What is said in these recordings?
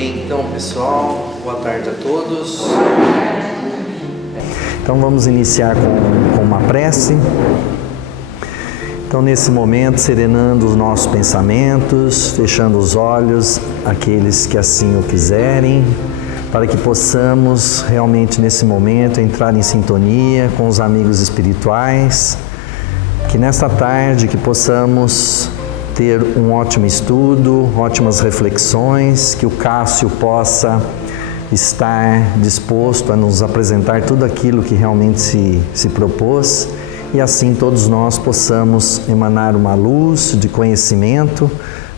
Ok, então pessoal, boa tarde a todos. Então vamos iniciar com uma prece. Então nesse momento, serenando os nossos pensamentos, fechando os olhos, aqueles que assim o quiserem, para que possamos realmente nesse momento entrar em sintonia com os amigos espirituais, que nesta tarde que possamos ter um ótimo estudo, ótimas reflexões, que o Cássio possa estar disposto a nos apresentar tudo aquilo que realmente se propôs e assim todos nós possamos emanar uma luz de conhecimento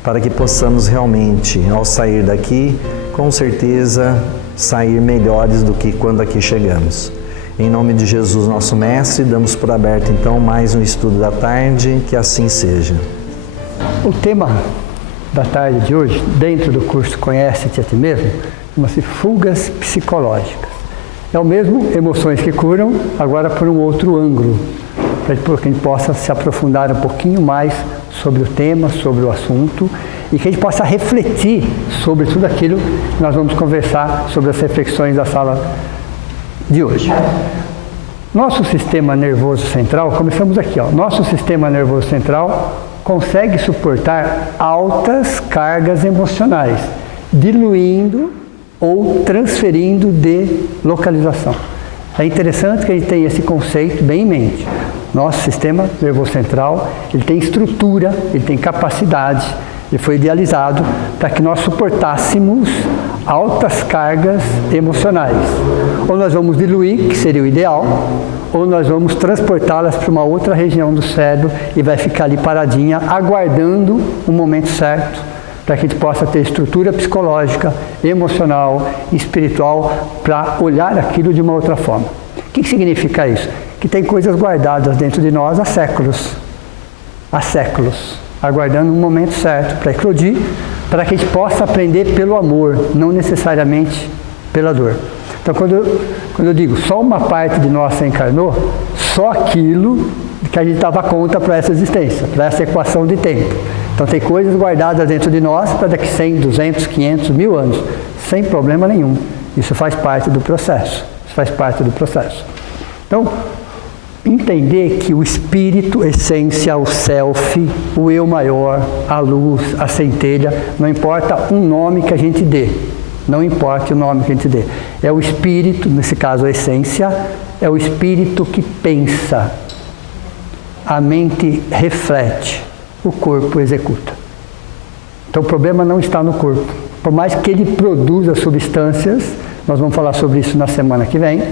para que possamos realmente, ao sair daqui, com certeza sair melhores do que quando aqui chegamos. Em nome de Jesus, nosso Mestre, damos por aberto então mais um estudo da tarde, que assim seja. O tema da tarde de hoje, dentro do curso Conhece-te a Ti Mesmo, chama-se Fugas Psicológicas. É o mesmo Emoções que Curam, agora por um outro ângulo, para que a gente possa se aprofundar um pouquinho mais sobre o tema, sobre o assunto, e que a gente possa refletir sobre tudo aquilo que nós vamos conversar sobre as reflexões da sala de hoje. Nosso sistema nervoso central, começamos aqui, nosso sistema nervoso central consegue suportar altas cargas emocionais, diluindo ou transferindo de localização. É interessante que a gente tenha esse conceito bem em mente. Nosso sistema nervoso central, ele tem estrutura, ele tem capacidade, ele foi idealizado para que nós suportássemos altas cargas emocionais. Ou nós vamos diluir, que seria o ideal, ou nós vamos transportá-las para uma outra região do cérebro e vai ficar ali paradinha, aguardando o momento certo, para que a gente possa ter estrutura psicológica, emocional, espiritual, para olhar aquilo de uma outra forma. O que significa isso? Que tem coisas guardadas dentro de nós há séculos, aguardando um momento certo para eclodir, para que a gente possa aprender pelo amor, não necessariamente pela dor. Então, quando eu digo só uma parte de nós se encarnou, só aquilo que a gente dava conta para essa existência, para essa equação de tempo. Então, tem coisas guardadas dentro de nós para daqui 100, 200, 500, 1000 anos, sem problema nenhum. Isso faz parte do processo. Então, entender que o espírito, essência, o self, o eu maior, a luz, a centelha, não importa o nome que a gente dê. Não importa o nome que a gente dê. É o espírito, nesse caso a essência, é o espírito que pensa. A mente reflete, o corpo executa. Então o problema não está no corpo. Por mais que ele produza substâncias, nós vamos falar sobre isso na semana que vem,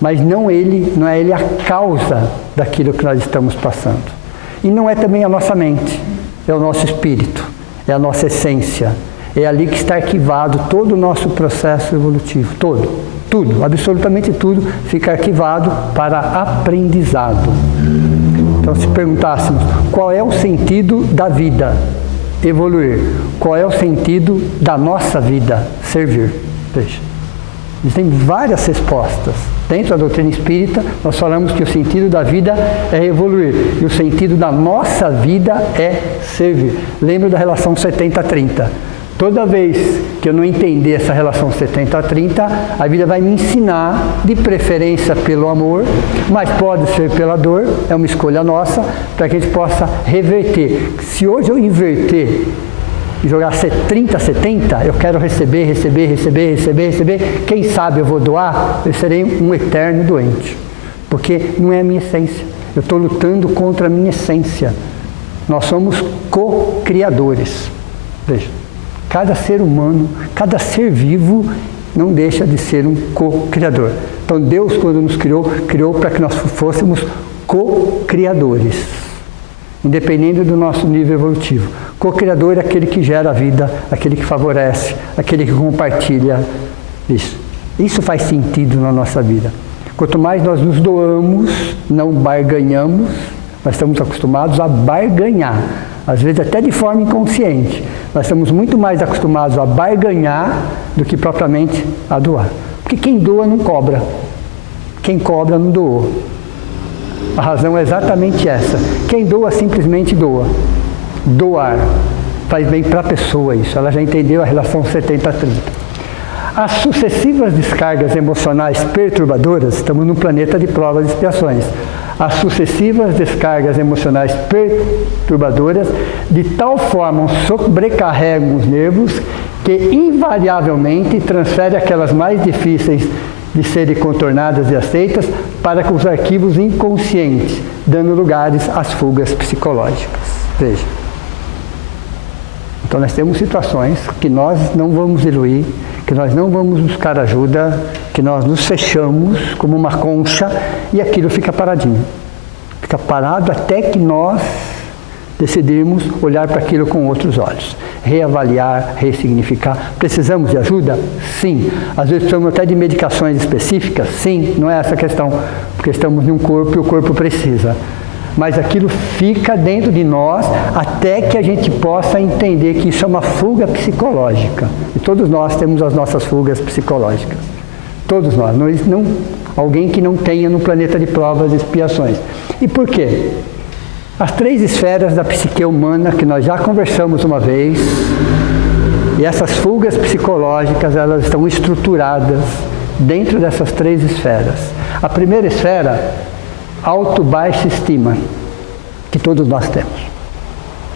mas não é ele a causa daquilo que nós estamos passando. E não é também a nossa mente, é o nosso espírito, é a nossa essência. É ali que está arquivado todo o nosso processo evolutivo, tudo, absolutamente tudo fica arquivado para aprendizado. Então, se perguntássemos qual é o sentido da vida? Evoluir. Qual é o sentido da nossa vida? Servir. Veja, existem várias respostas. Dentro da doutrina espírita, nós falamos que o sentido da vida é evoluir e o sentido da nossa vida é servir. Lembra da relação 70-30. Toda vez que eu não entender essa relação 70-30, a vida vai me ensinar, de preferência pelo amor, mas pode ser pela dor, é uma escolha nossa, para que a gente possa reverter. Se hoje eu inverter e jogar 30-70, eu quero receber, quem sabe eu vou doar, eu serei um eterno doente, porque não é a minha essência, eu estou lutando contra a minha essência. Nós somos co-criadores. Veja. Cada ser humano, cada ser vivo não deixa de ser um co-criador. Então Deus, quando nos criou para que nós fôssemos co-criadores, independente do nosso nível evolutivo. Co-criador é aquele que gera a vida, aquele que favorece, aquele que compartilha isso. Isso faz sentido na nossa vida. Quanto mais nós nos doamos, não barganhamos, nós estamos acostumados a barganhar. Às vezes até de forma inconsciente. Nós estamos muito mais acostumados a barganhar do que propriamente a doar. Porque quem doa não cobra. Quem cobra não doou. A razão é exatamente essa. Quem doa simplesmente doa. Doar faz bem para a pessoa isso. Ela já entendeu a relação 70-30. As sucessivas descargas emocionais perturbadoras, estamos num planeta de provas e expiações, as sucessivas descargas emocionais perturbadoras de tal forma sobrecarregam os nervos que invariavelmente transfere aquelas mais difíceis de serem contornadas e aceitas para os arquivos inconscientes, dando lugares às fugas psicológicas. Veja. Então nós temos situações que nós não vamos diluir, que nós não vamos buscar ajuda, que nós nos fechamos como uma concha e aquilo fica paradinho. Fica parado até que nós decidirmos olhar para aquilo com outros olhos. Reavaliar, ressignificar. Precisamos de ajuda? Sim. Às vezes precisamos até de medicações específicas? Sim. Não é essa a questão, porque estamos num corpo e o corpo precisa. Mas aquilo fica dentro de nós até que a gente possa entender que isso é uma fuga psicológica. E todos nós temos as nossas fugas psicológicas. Todos nós. Não, alguém que não tenha no planeta de provas e expiações. E por quê? As 3 esferas da psique humana, que nós já conversamos uma vez, e essas fugas psicológicas, elas estão estruturadas dentro dessas 3 esferas. A primeira esfera, alto-baixa estima, que todos nós temos.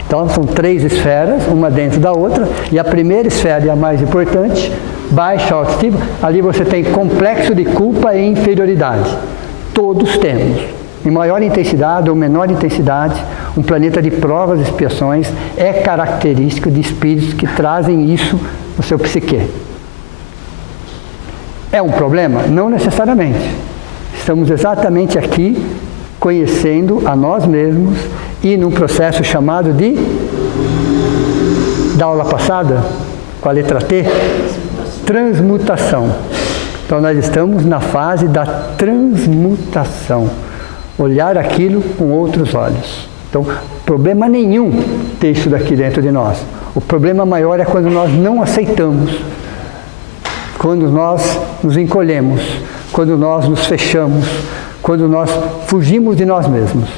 Então, são 3 esferas, uma dentro da outra, e a primeira esfera é a mais importante, baixa autoestima. Ali você tem complexo de culpa e inferioridade. Todos temos. Em maior intensidade ou menor intensidade, um planeta de provas e expiações é característico de espíritos que trazem isso no seu psique. É um problema? Não necessariamente. Estamos exatamente aqui conhecendo a nós mesmos e num processo chamado de, da aula passada, com a letra T, transmutação. Então nós estamos na fase da transmutação. Olhar aquilo com outros olhos. Então, problema nenhum ter isso daqui dentro de nós. O problema maior é quando nós não aceitamos, quando nós nos encolhemos, quando nós nos fechamos, quando nós fugimos de nós mesmos.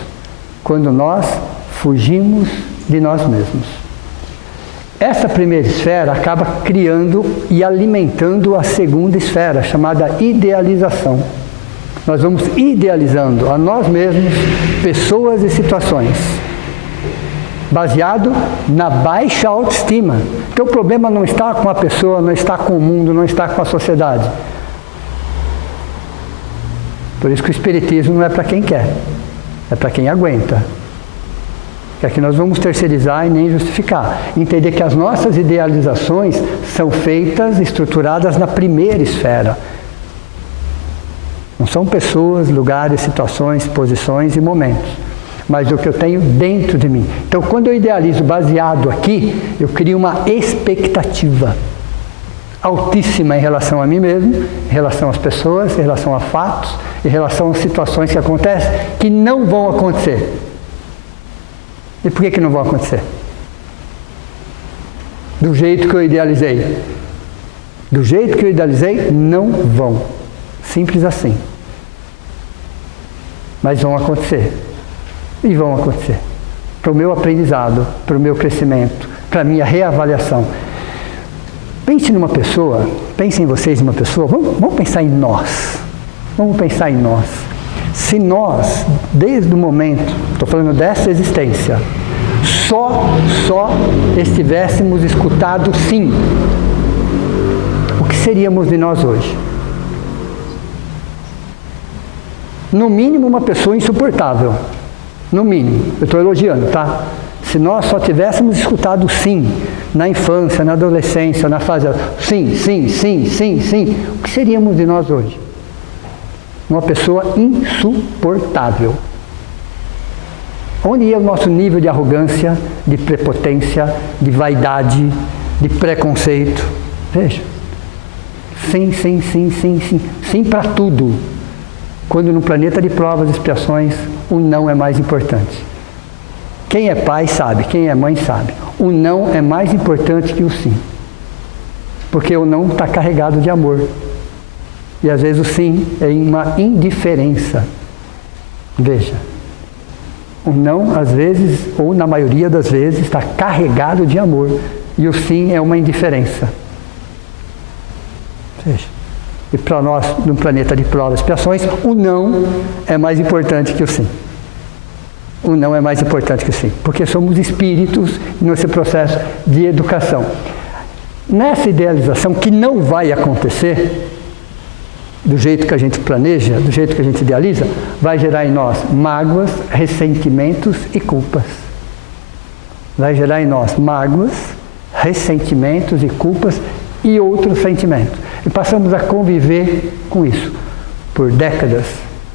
Quando nós fugimos de nós mesmos. Essa primeira esfera acaba criando e alimentando a segunda esfera, chamada idealização. Nós vamos idealizando a nós mesmos, pessoas e situações, baseado na baixa autoestima. Então o problema não está com a pessoa, não está com o mundo, não está com a sociedade. Por isso que o Espiritismo não é para quem quer, é para quem aguenta. Que aqui nós vamos terceirizar e nem justificar. Entender que as nossas idealizações são feitas, estruturadas na primeira esfera. Não são pessoas, lugares, situações, posições e momentos, mas o que eu tenho dentro de mim. Então, quando eu idealizo baseado aqui, eu crio uma expectativa altíssima em relação a mim mesmo, em relação às pessoas, em relação a fatos, em relação às situações que acontecem, que não vão acontecer. E por que não vão acontecer? Do jeito que eu idealizei. Do jeito que eu idealizei, não vão. Simples assim. Mas vão acontecer. E vão acontecer. Para o meu aprendizado, para o meu crescimento, para a minha reavaliação. Pense numa pessoa, pensem vocês numa pessoa, vamos pensar em nós. Vamos pensar em nós. Se nós, desde o momento, estou falando dessa existência, só estivéssemos escutado sim, o que seríamos de nós hoje? No mínimo, uma pessoa insuportável. No mínimo. Eu estou elogiando, tá? Se nós só tivéssemos escutado sim, na infância, na adolescência, na fase... Sim, o que seríamos de nós hoje? Uma pessoa insuportável. Onde ia o nosso nível de arrogância, de prepotência, de vaidade, de preconceito? Veja. Sim. Sim para tudo. Quando no planeta de provas e expiações, o não é mais importante. Quem é pai sabe, quem é mãe sabe. O não é mais importante que o sim. Porque o não está carregado de amor. E às vezes o sim é uma indiferença. Veja. O não, às vezes, ou na maioria das vezes, está carregado de amor. E o sim é uma indiferença. E para nós, num planeta de provas e expiações, o não é mais importante que o sim. O não é mais importante que o sim, porque somos espíritos nesse processo de educação. Nessa idealização que não vai acontecer, do jeito que a gente planeja, do jeito que a gente idealiza, vai gerar em nós mágoas, ressentimentos e culpas. Vai gerar em nós mágoas, ressentimentos e culpas e outros sentimentos. E passamos a conviver com isso por décadas,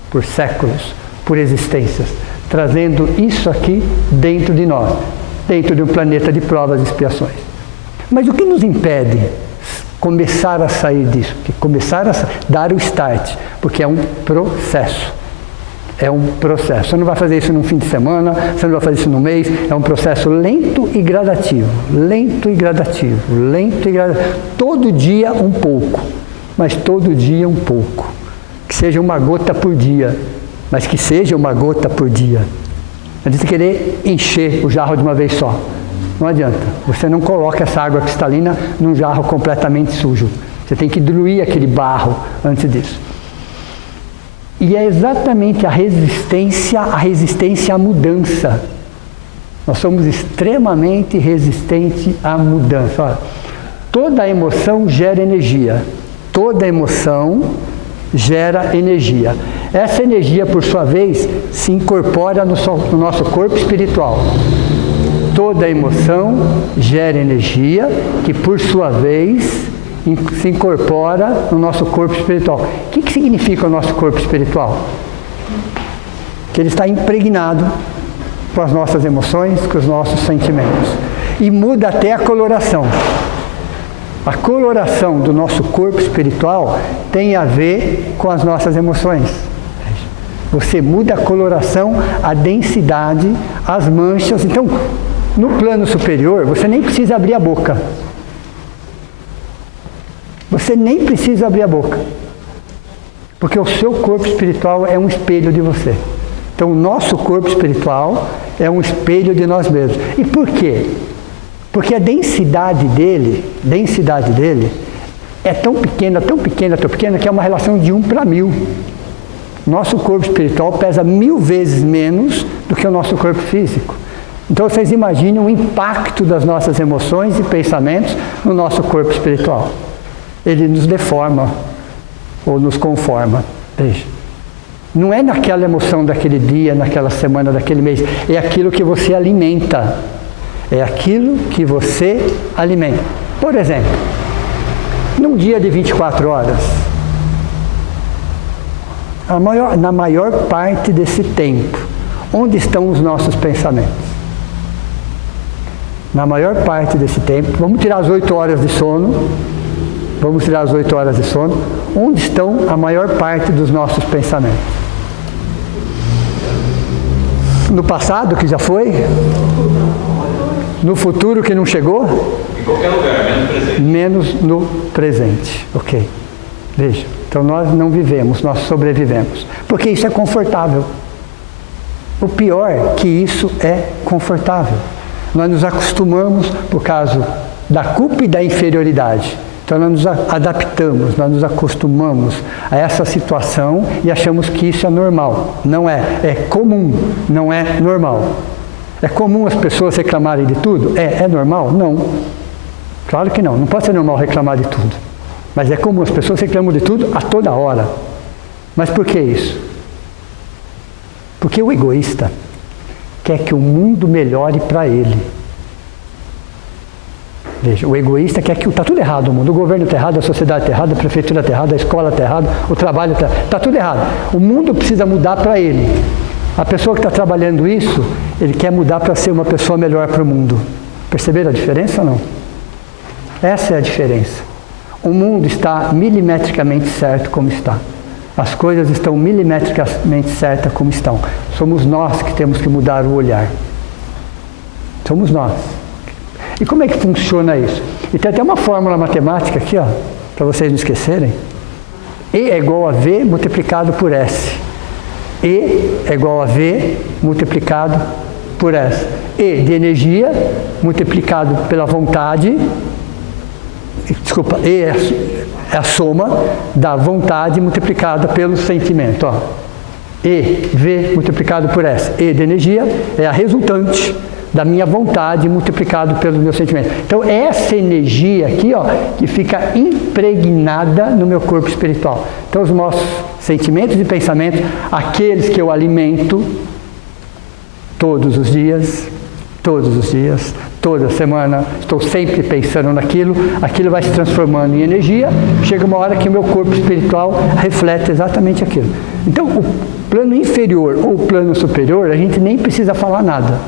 por séculos, por existências, trazendo isso aqui dentro de nós, dentro de um planeta de provas e expiações. Mas o que nos impede começar a sair disso? Começar a dar o start, porque é um processo. É um processo. Você não vai fazer isso num fim de semana, você não vai fazer isso num mês, é um processo lento e gradativo. Lento e gradativo, lento e gradativo. Todo dia um pouco, mas todo dia um pouco. Que seja uma gota por dia, mas que seja uma gota por dia. Não adianta querer encher o jarro de uma vez só. Não adianta. Você não coloca essa água cristalina num jarro completamente sujo. Você tem que diluir aquele barro antes disso. E é exatamente a resistência à mudança. Nós somos extremamente resistentes à mudança. Olha, toda emoção gera energia. Toda emoção gera energia. Essa energia, por sua vez, se incorpora no nosso corpo espiritual. Toda emoção gera energia que, por sua vez, se incorpora no nosso corpo espiritual. O que significa o nosso corpo espiritual? Que ele está impregnado com as nossas emoções, com os nossos sentimentos. E muda até a coloração. A coloração do nosso corpo espiritual tem a ver com as nossas emoções. Você muda a coloração, a densidade, as manchas. Então, no plano superior, você nem precisa abrir a boca. Você nem precisa abrir a boca. Porque o seu corpo espiritual é um espelho de você. Então, o nosso corpo espiritual é um espelho de nós mesmos. E por quê? Porque a densidade dele é tão pequena, tão pequena, tão pequena, que é uma relação de 1 para 1000. Nosso corpo espiritual pesa 1000 vezes menos do que o nosso corpo físico. Então, vocês imaginem o impacto das nossas emoções e pensamentos no nosso corpo espiritual. Ele nos deforma ou nos conforma. Veja. Não é naquela emoção daquele dia, naquela semana, daquele mês. É aquilo que você alimenta. É aquilo que você alimenta. Por exemplo, num dia de 24 horas, na maior parte desse tempo, onde estão os nossos pensamentos? Na maior parte desse tempo, vamos tirar as 8 horas de sono, onde estão a maior parte dos nossos pensamentos? No passado, que já foi? No futuro, que não chegou? Em qualquer lugar, menos no presente. Menos no presente, ok. Veja, então nós não vivemos, nós sobrevivemos. Porque isso é confortável. O pior é que isso é confortável. Nós nos acostumamos por causa da culpa e da inferioridade. Então nós nos adaptamos, nós nos acostumamos a essa situação e achamos que isso é normal. Não é, é comum, não é normal. É comum as pessoas reclamarem de tudo? É normal? Não. Claro que não, não pode ser normal reclamar de tudo. Mas é comum, as pessoas reclamam de tudo a toda hora. Mas por que isso? Porque o egoísta quer que o mundo melhore para ele. Veja, o egoísta quer que está tudo errado no mundo. O governo está errado, a sociedade está errada, a prefeitura está errada, a escola está errada, o trabalho está tudo errado. O mundo precisa mudar para ele. A pessoa que está trabalhando isso, ele quer mudar para ser uma pessoa melhor para o mundo. Perceberam a diferença ou não? Essa é a diferença. O mundo está milimetricamente certo como está. As coisas estão milimetricamente certas como estão. Somos nós que temos que mudar o olhar. Somos nós. E como é que funciona isso? E tem até uma fórmula matemática aqui, ó, para vocês não esquecerem. E é igual a V multiplicado por S. E é igual a V multiplicado por S. E de energia multiplicado pela vontade Desculpa, E é a soma da vontade multiplicada pelo sentimento. Ó. E, V multiplicado por S. E de energia é a resultante da minha vontade multiplicado pelo meu sentimento. Então, essa energia aqui, ó, que fica impregnada no meu corpo espiritual. Então, os nossos sentimentos e pensamentos, aqueles que eu alimento todos os dias, toda semana, estou sempre pensando naquilo, aquilo vai se transformando em energia, chega uma hora que o meu corpo espiritual reflete exatamente aquilo. Então, o plano inferior ou o plano superior, a gente nem precisa falar nada.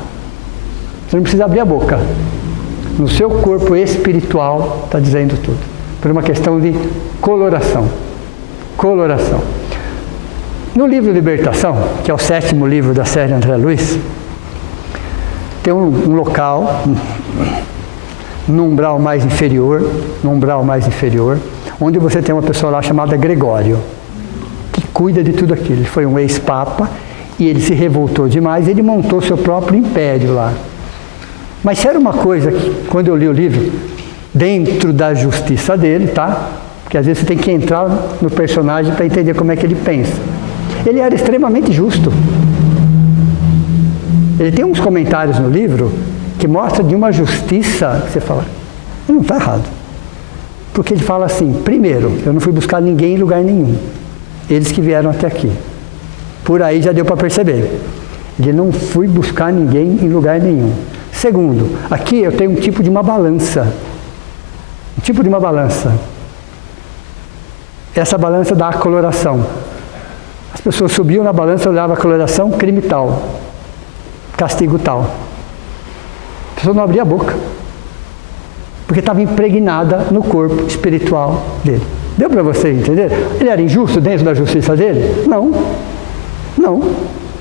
Você não precisa abrir a boca. No seu corpo espiritual está dizendo tudo. Por uma questão de coloração. Coloração. No livro Libertação, que é o 7º livro da série André Luiz, tem um local, no umbral mais inferior, onde você tem uma pessoa lá chamada Gregório, que cuida de tudo aquilo. Ele foi um ex-papa e ele se revoltou demais, ele montou seu próprio império lá. Mas se era uma coisa que, quando eu li o livro, dentro da justiça dele, tá? Porque às vezes você tem que entrar no personagem para entender como é que ele pensa. Ele era extremamente justo. Ele tem uns comentários no livro que mostram de uma justiça que você fala, não está errado. Porque ele fala assim, primeiro, eu não fui buscar ninguém em lugar nenhum. Eles que vieram até aqui. Por aí já deu para perceber. Ele não fui buscar ninguém em lugar nenhum. Segundo, aqui eu tenho um tipo de uma balança. Um tipo de uma balança. Essa balança dá a coloração. As pessoas subiam na balança, olhavam a coloração, crime tal, castigo tal. A pessoa não abria a boca. Porque estava impregnada no corpo espiritual dele. Deu para você entender? Ele era injusto dentro da justiça dele? Não. Não.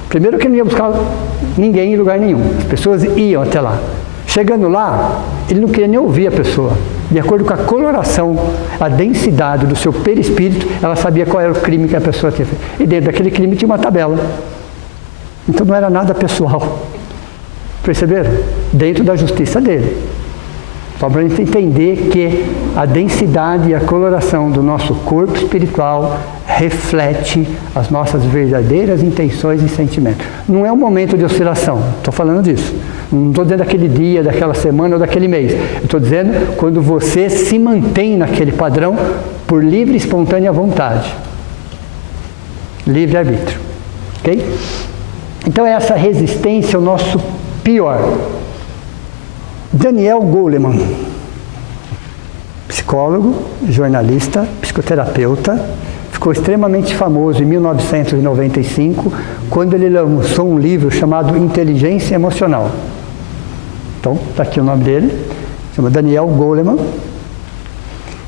Primeiro que ele não ia buscar ninguém em lugar nenhum. As pessoas iam até lá. Chegando lá, ele não queria nem ouvir a pessoa. De acordo com a coloração, a densidade do seu perispírito, ela sabia qual era o crime que a pessoa tinha feito. E dentro daquele crime tinha uma tabela. Então não era nada pessoal. Perceberam? Dentro da justiça dele. Só para a gente entender que a densidade e a coloração do nosso corpo espiritual reflete as nossas verdadeiras intenções e sentimentos. Não é um momento de oscilação, estou falando disso. Não estou dizendo daquele dia, daquela semana ou daquele mês. Estou dizendo quando você se mantém naquele padrão por livre e espontânea vontade. Livre-arbítrio. Ok? Então essa resistência é o nosso pior. Daniel Goleman, psicólogo, jornalista, psicoterapeuta, ficou extremamente famoso em 1995, quando ele lançou um livro chamado Inteligência Emocional. Então, está aqui o nome dele, chama Daniel Goleman.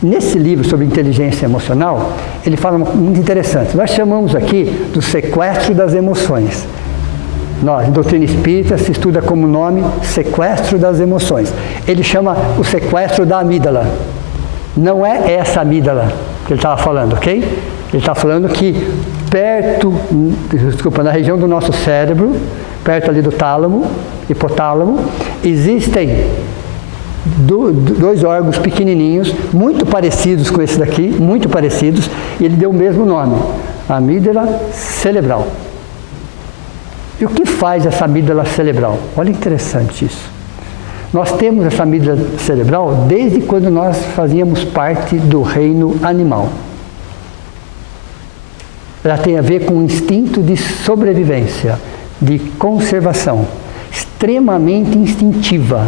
Nesse livro sobre inteligência emocional, ele fala muito interessante. Nós chamamos aqui do sequestro das emoções. Nós, em doutrina espírita, se estuda como nome sequestro das emoções. Ele chama o sequestro da amígdala. Não é essa amígdala que ele estava falando, ok? Ele está falando que na região do nosso cérebro, perto ali do tálamo, hipotálamo, existem dois órgãos pequenininhos, muito parecidos com esse daqui, muito parecidos, e ele deu o mesmo nome, amígdala cerebral. E o que faz essa amígdala cerebral? Olha que interessante isso. Nós temos essa amígdala cerebral desde quando nós fazíamos parte do reino animal. Ela tem a ver com um instinto de sobrevivência, de conservação, extremamente instintiva.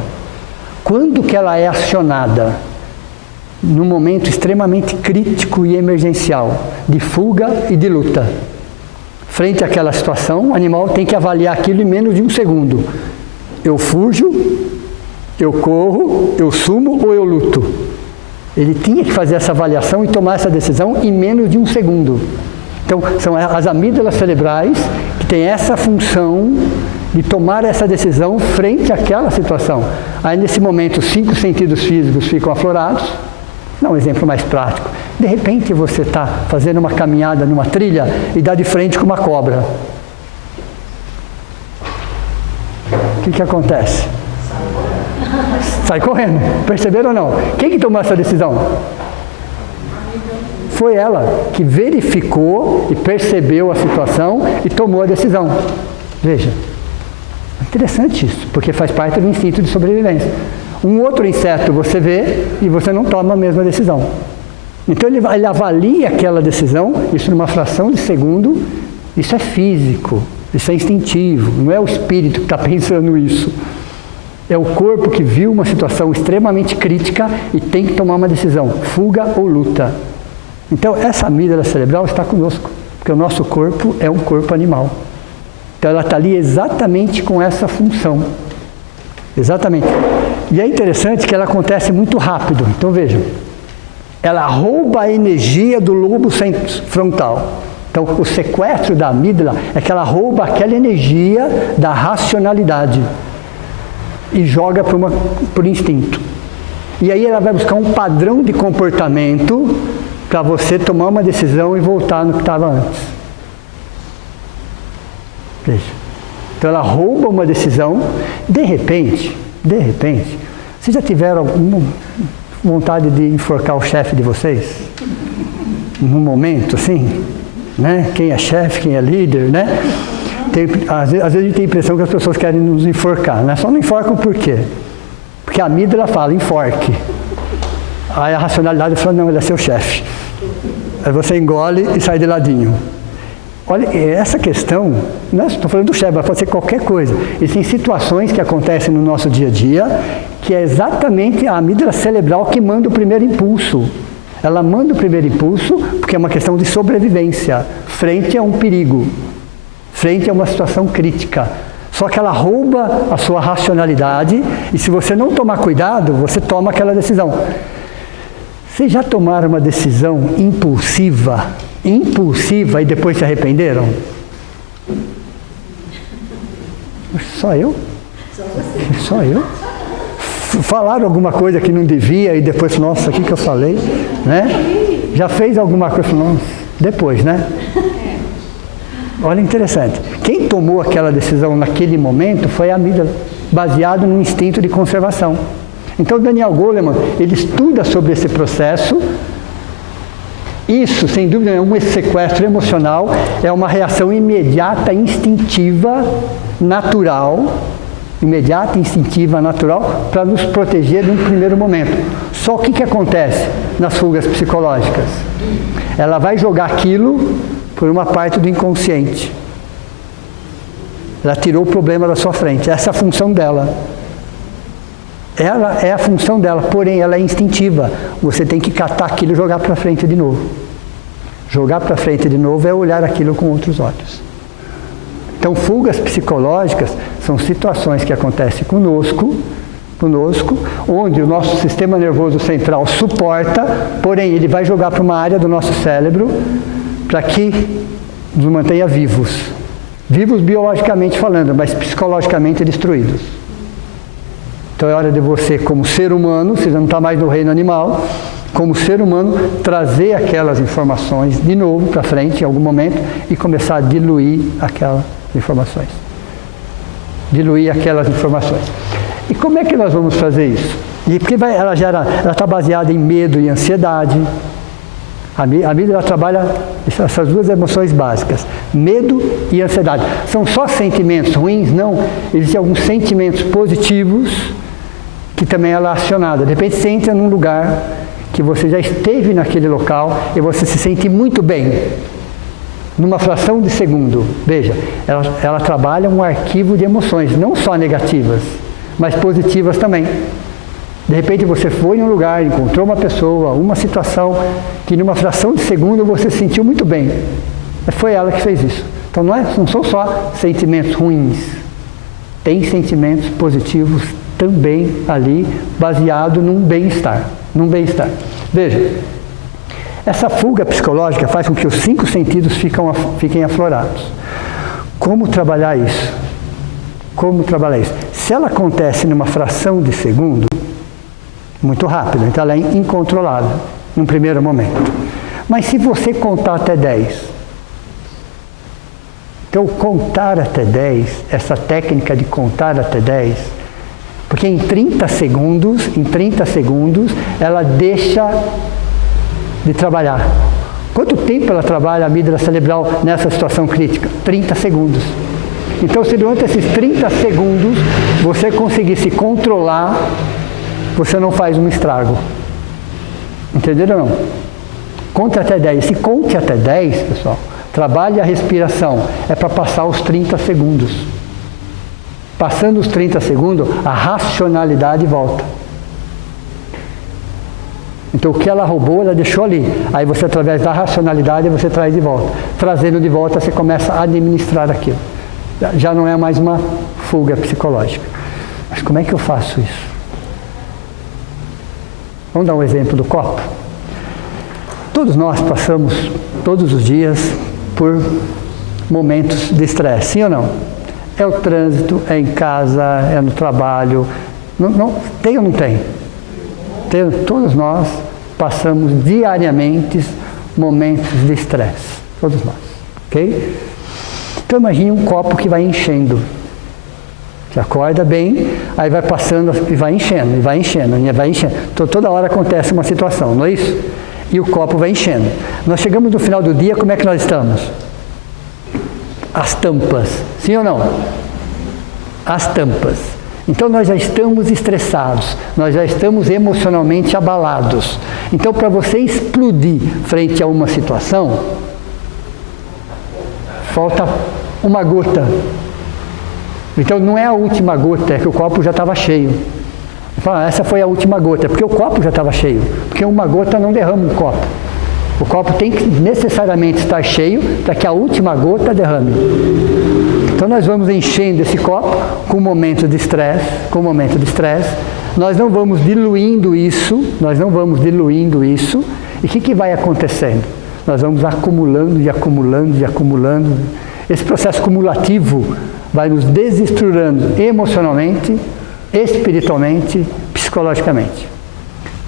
Quando que ela é acionada? Num momento extremamente crítico e emergencial, de fuga e de luta. Frente àquela situação, o animal tem que avaliar aquilo em menos de um segundo. Eu fujo, eu corro, eu sumo ou eu luto? Ele tinha que fazer essa avaliação e tomar essa decisão em menos de um segundo. Então, são as amígdalas cerebrais que têm essa função de tomar essa decisão frente àquela situação. Aí, nesse momento, os 5 sentidos físicos ficam aflorados. Dá um exemplo mais prático. De repente, você está fazendo uma caminhada numa trilha e dá de frente com uma cobra. O que acontece? Sai correndo. Perceberam ou não? Quem que tomou essa decisão? Foi ela que verificou e percebeu a situação e tomou a decisão. Veja, é interessante isso, porque faz parte do instinto de sobrevivência. Um outro inseto você vê e você não toma a mesma decisão. Então ele avalia aquela decisão, isso numa fração de segundo, isso é físico, isso é instintivo, não é o espírito que está pensando isso. É o corpo que viu uma situação extremamente crítica e tem que tomar uma decisão, fuga ou luta. Então essa amígdala cerebral está conosco, porque o nosso corpo é um corpo animal. Então ela está ali exatamente com essa função. Exatamente. E é interessante que ela acontece muito rápido. Então vejam, ela rouba a energia do lobo frontal. Então o sequestro da amígdala é que ela rouba aquela energia da racionalidade e joga por instinto. E aí ela vai buscar um padrão de comportamento para você tomar uma decisão e voltar no que estava antes. Veja. Então ela rouba uma decisão, de repente, vocês já tiveram alguma vontade de enforcar o chefe de vocês? Num momento assim, né? Quem é chefe, quem é líder, né? Às vezes a gente tem a impressão que as pessoas querem nos enforcar, né? Só não enforcam por quê? Porque a amígdala fala, enforque. Aí a racionalidade fala, não, ele é seu chefe. Aí você engole e sai de ladinho. Olha, essa questão, não estou falando do chefe, mas pode ser qualquer coisa. Existem situações que acontecem no nosso dia a dia, que é exatamente a amígdala cerebral que manda o primeiro impulso. Ela manda o primeiro impulso porque é uma questão de sobrevivência, frente a um perigo, frente a uma situação crítica. Só que ela rouba a sua racionalidade e se você não tomar cuidado, você toma aquela decisão. Vocês já tomaram uma decisão impulsiva e depois se arrependeram? Só eu? Só eu? Falaram alguma coisa que não devia e depois, nossa, o que eu falei? Né? Já fez alguma coisa? Nossa, depois, né? Olha, interessante. Quem tomou aquela decisão naquele momento foi a amígdala, baseado no instinto de conservação. Então, Daniel Goleman, ele estuda sobre esse processo. Isso, sem dúvida nenhuma, esse sequestro emocional é uma reação imediata, instintiva, natural, para nos proteger num primeiro momento. Só o que acontece nas fugas psicológicas? Ela vai jogar aquilo por uma parte do inconsciente. Ela tirou o problema da sua frente. Essa é a função dela. Ela é a função dela, porém ela é instintiva. Você tem que catar aquilo e jogar para frente de novo. Jogar para frente de novo é olhar aquilo com outros olhos. Então, fugas psicológicas são situações que acontecem conosco, onde o nosso sistema nervoso central suporta, porém ele vai jogar para uma área do nosso cérebro para que nos mantenha vivos. Vivos biologicamente falando, mas psicologicamente destruídos. Então é hora de você, como ser humano, você já não está mais no reino animal, como ser humano, trazer aquelas informações de novo para frente em algum momento e começar a diluir aquelas informações. E como é que nós vamos fazer isso? E porque ela está baseada em medo e ansiedade. A amígdala trabalha essas duas emoções básicas, medo e ansiedade. São só sentimentos ruins? Não. Existem alguns sentimentos positivos que também ela é acionada. De repente você entra num lugar que você já esteve naquele local e você se sente muito bem. Numa fração de segundo. Veja, ela trabalha um arquivo de emoções, não só negativas, mas positivas também. De repente você foi em um lugar, encontrou uma pessoa, uma situação que numa fração de segundo você se sentiu muito bem. Foi ela que fez isso. Então não são só sentimentos ruins. Tem sentimentos positivos também ali, baseado num bem-estar. Veja, essa fuga psicológica faz com que os 5 sentidos fiquem aflorados. Como trabalhar isso? Se ela acontece numa fração de segundo, muito rápido, então ela é incontrolável, num primeiro momento. Mas se você contar até 10, então contar até 10, essa técnica de contar até 10, Porque em 30 segundos, ela deixa de trabalhar. Quanto tempo ela trabalha a amígdala cerebral nessa situação crítica? 30 segundos. Então, se durante esses 30 segundos você conseguir se controlar, você não faz um estrago. Entenderam ou não? Conte até 10. Se conte até 10, pessoal, trabalhe a respiração. É para passar os 30 segundos. Passando os 30 segundos, a racionalidade volta. Então, o que ela roubou, ela deixou ali. Aí você, através da racionalidade, você traz de volta. Trazendo de volta, você começa a administrar aquilo. Já não é mais uma fuga psicológica. Mas como é que eu faço isso? Vamos dar um exemplo do copo? Todos nós passamos, todos os dias, por momentos de estresse, sim ou não? É o trânsito, é em casa, é no trabalho. Tem ou não tem? Todos nós passamos diariamente momentos de estresse. Todos nós. Ok? Então imagine um copo que vai enchendo. Você acorda bem, aí vai passando e vai enchendo, e vai enchendo, e vai enchendo. Então toda hora acontece uma situação, não é isso? E o copo vai enchendo. Nós chegamos no final do dia, como é que nós estamos? As tampas. Sim ou não? As tampas. Então nós já estamos estressados, nós já estamos emocionalmente abalados. Então, para você explodir frente a uma situação, falta uma gota. Então não é a última gota, é que o copo já estava cheio. Fala, essa foi a última gota, porque o copo já estava cheio. Porque uma gota não derrama um copo. O copo tem que necessariamente estar cheio para que a última gota derrame. Então nós vamos enchendo esse copo com um momento de estresse, Nós não vamos diluindo isso, E o que vai acontecendo? Nós vamos acumulando. Esse processo cumulativo vai nos desestruturando emocionalmente, espiritualmente, psicologicamente.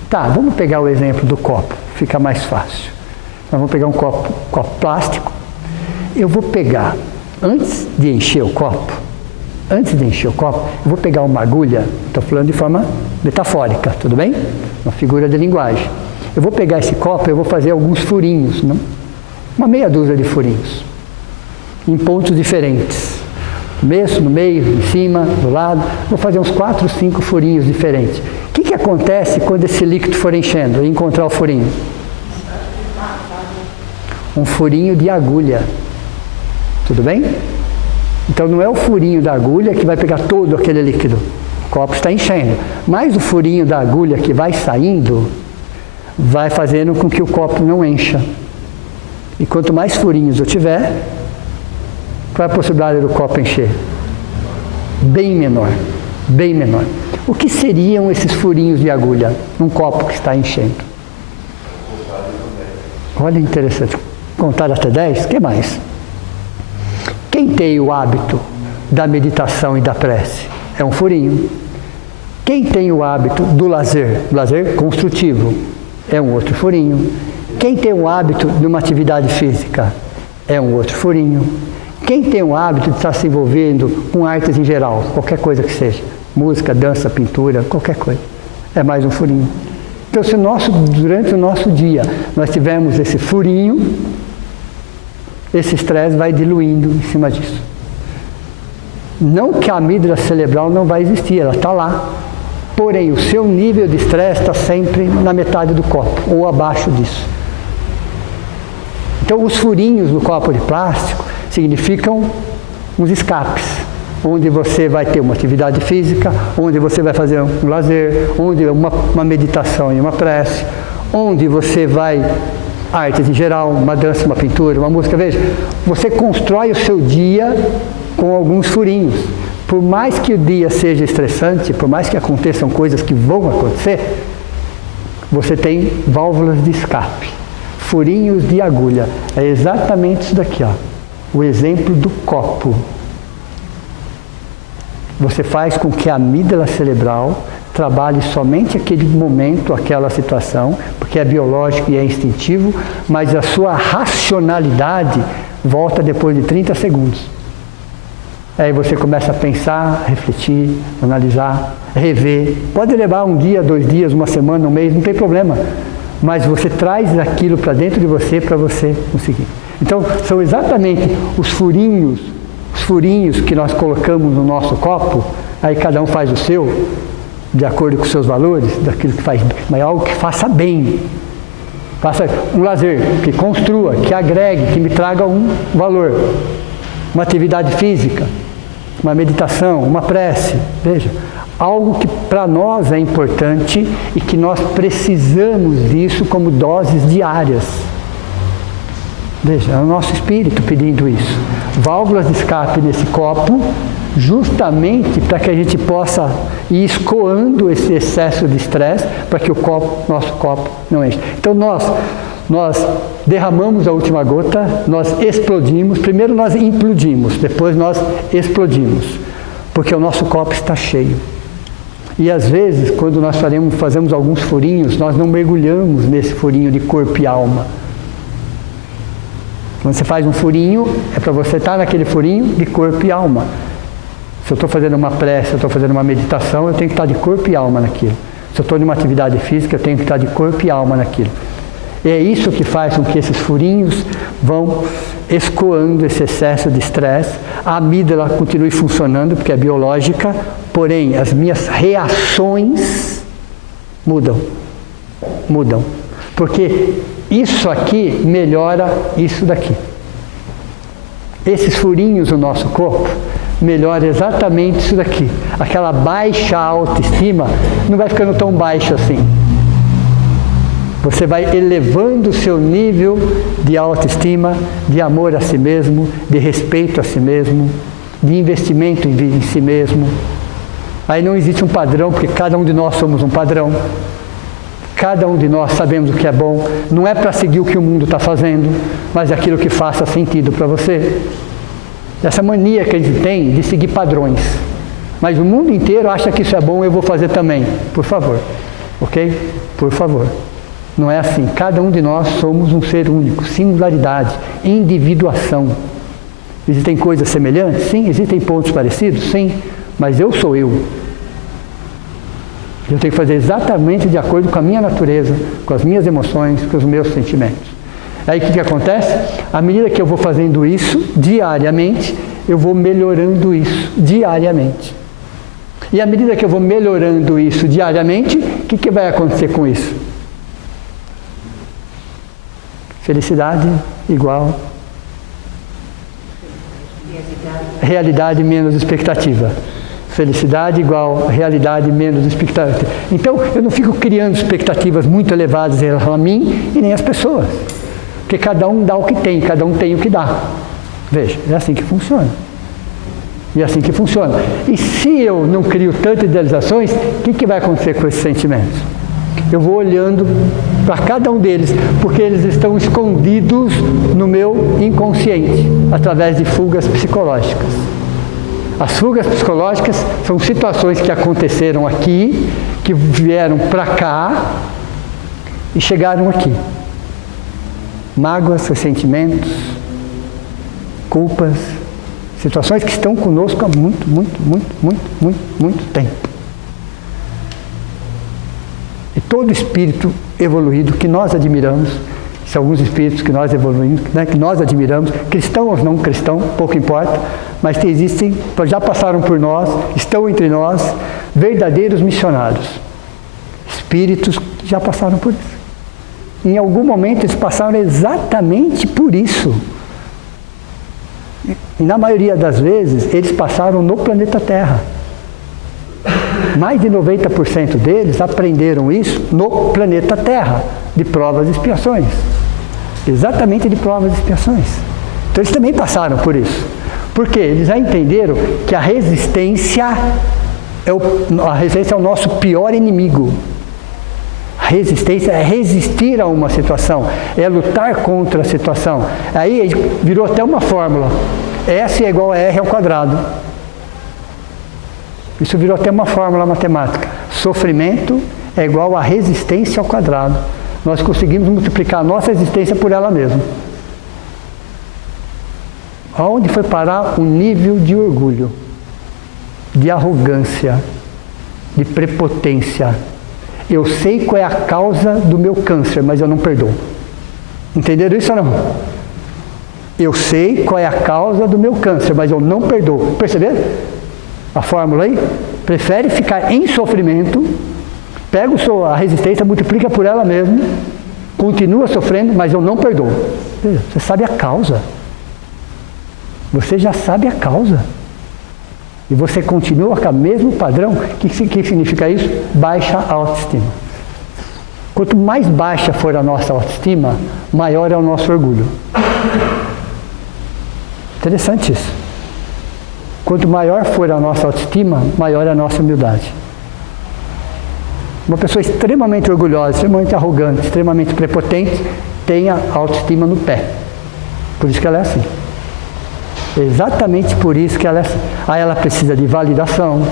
Tá, vamos pegar o exemplo do copo, fica mais fácil. Nós vamos pegar um copo plástico. Eu vou pegar, antes de encher o copo, eu vou pegar uma agulha, estou falando de forma metafórica, tudo bem? Uma figura de linguagem. Eu vou pegar esse copo e eu vou fazer alguns furinhos, uma meia dúzia de furinhos, em pontos diferentes. No meio, em cima, do lado, vou fazer uns 4, 5 furinhos diferentes. O que acontece quando esse líquido for enchendo e encontrar o furinho? Um furinho de agulha. Tudo bem? Então não é o furinho da agulha que vai pegar todo aquele líquido. O copo está enchendo. Mas o furinho da agulha que vai saindo, vai fazendo com que o copo não encha. E quanto mais furinhos eu tiver, qual é a possibilidade do copo encher? Bem menor. O que seriam esses furinhos de agulha num copo que está enchendo? Olha, interessante. Contar até 10? O que mais? Quem tem o hábito da meditação e da prece? É um furinho. Quem tem o hábito do lazer construtivo? É um outro furinho. Quem tem o hábito de uma atividade física? É um outro furinho. Quem tem o hábito de estar se envolvendo com artes em geral, qualquer coisa que seja, música, dança, pintura, qualquer coisa, é mais um furinho. Então, se durante o nosso dia nós tivermos esse furinho, esse estresse vai diluindo em cima disso. Não que a amígdala cerebral não vai existir, ela está lá. Porém, o seu nível de estresse está sempre na metade do copo, ou abaixo disso. Então, os furinhos no copo de plástico significam uns escapes, onde você vai ter uma atividade física, onde você vai fazer um lazer, onde uma meditação e uma prece, onde você vai artes em geral, uma dança, uma pintura, uma música. Veja, você constrói o seu dia com alguns furinhos. Por mais que o dia seja estressante, por mais que aconteçam coisas que vão acontecer, você tem válvulas de escape, furinhos de agulha. É exatamente isso daqui, ó. O exemplo do copo. Você faz com que a amígdala cerebral trabalhe somente aquele momento, aquela situação, porque é biológico e é instintivo, mas a sua racionalidade volta depois de 30 segundos. Aí você começa a pensar, refletir, analisar, rever. Pode levar um dia, 2 dias, uma semana, um mês, não tem problema. Mas você traz aquilo para dentro de você para você conseguir. Então, são exatamente os furinhos que nós colocamos no nosso copo, aí cada um faz o seu, de acordo com os seus valores, daquilo que faz bem, mas algo que faça bem. Faça um lazer, que construa, que agregue, que me traga um valor. Uma atividade física, uma meditação, uma prece, veja, algo que para nós é importante e que nós precisamos disso como doses diárias. Veja, é o nosso espírito pedindo isso. Válvulas de escape nesse copo, justamente para que a gente possa ir escoando esse excesso de estresse, para que nosso copo não enche. Então nós derramamos a última gota, nós explodimos, primeiro nós implodimos, depois nós explodimos, porque o nosso copo está cheio. E às vezes, quando nós fazemos alguns furinhos, nós não mergulhamos nesse furinho de corpo e alma. Quando você faz um furinho, é para você estar naquele furinho de corpo e alma. Se eu estou fazendo uma prece, se eu estou fazendo uma meditação, eu tenho que estar de corpo e alma naquilo. Se eu estou em uma atividade física, eu tenho que estar de corpo e alma naquilo. E é isso que faz com que esses furinhos vão escoando esse excesso de estresse. A amígdala continue funcionando, porque é biológica, porém as minhas reações mudam. Porque isso aqui melhora isso daqui. Esses furinhos no nosso corpo melhora exatamente isso daqui. Aquela baixa autoestima não vai ficando tão baixa assim. Você vai elevando o seu nível de autoestima, de amor a si mesmo, de respeito a si mesmo, de investimento em si mesmo. Aí não existe um padrão, porque cada um de nós somos um padrão. Cada um de nós sabemos o que é bom. Não é para seguir o que o mundo está fazendo, mas aquilo que faça sentido para você. Essa mania que a gente tem de seguir padrões. Mas o mundo inteiro acha que isso é bom, eu vou fazer também. Por favor. Ok? Por favor. Não é assim. Cada um de nós somos um ser único. Singularidade. Individuação. Existem coisas semelhantes? Sim. Existem pontos parecidos? Sim. Mas eu sou eu. Eu tenho que fazer exatamente de acordo com a minha natureza, com as minhas emoções, com os meus sentimentos. Aí o que acontece? À medida que eu vou fazendo isso diariamente, eu vou melhorando isso diariamente. E à medida que eu vou melhorando isso diariamente, o que vai acontecer com isso? Felicidade igual realidade menos expectativa. Felicidade igual realidade menos expectativa. Então, eu não fico criando expectativas muito elevadas em relação a mim e nem às pessoas. Porque cada um dá o que tem, cada um tem o que dá. Veja, é assim que funciona. E é assim que funciona. E se eu não crio tantas idealizações, o que vai acontecer com esses sentimentos? Eu vou olhando para cada um deles, porque eles estão escondidos no meu inconsciente, através de fugas psicológicas. As fugas psicológicas são situações que aconteceram aqui, que vieram para cá e chegaram aqui. Mágoas, ressentimentos, culpas, situações que estão conosco há muito tempo. E todo espírito evoluído que nós admiramos, são alguns espíritos que nós evoluímos, né, que nós admiramos, cristão ou não cristão, pouco importa, mas que existem, já passaram por nós, estão entre nós, verdadeiros missionários. Espíritos que já passaram por isso. Em algum momento eles passaram exatamente por isso. E na maioria das vezes, eles passaram no planeta Terra. Mais de 90% deles aprenderam isso no planeta Terra, de provas e expiações. Exatamente de provas e expiações. Então eles também passaram por isso. Por quê? Eles já entenderam que a resistência é o nosso pior inimigo. A resistência é resistir a uma situação, é lutar contra a situação. Aí virou até uma fórmula. S é igual a R ao quadrado. Isso virou até uma fórmula matemática. Sofrimento é igual a resistência ao quadrado. Nós conseguimos multiplicar a nossa existência por ela mesma. Aonde foi parar o nível de orgulho, de arrogância, de prepotência? Eu sei qual é a causa do meu câncer, mas eu não perdoo. Entenderam isso ou não? Eu sei qual é a causa do meu câncer, mas eu não perdoo. Perceberam a fórmula aí? Prefere ficar em sofrimento, pega a resistência, multiplica por ela mesmo, continua sofrendo, mas eu não perdoo. Você sabe a causa. Você já sabe a causa. E você continua com o mesmo padrão. O que significa isso? Baixa autoestima. Quanto mais baixa for a nossa autoestima, maior é o nosso orgulho. Interessante isso. Quanto maior for a nossa autoestima, maior é a nossa humildade. Uma pessoa extremamente orgulhosa, extremamente arrogante, extremamente prepotente, tem a autoestima no pé. Por isso que ela é assim. Exatamente por isso que ela é assim. Aí ela precisa de validação,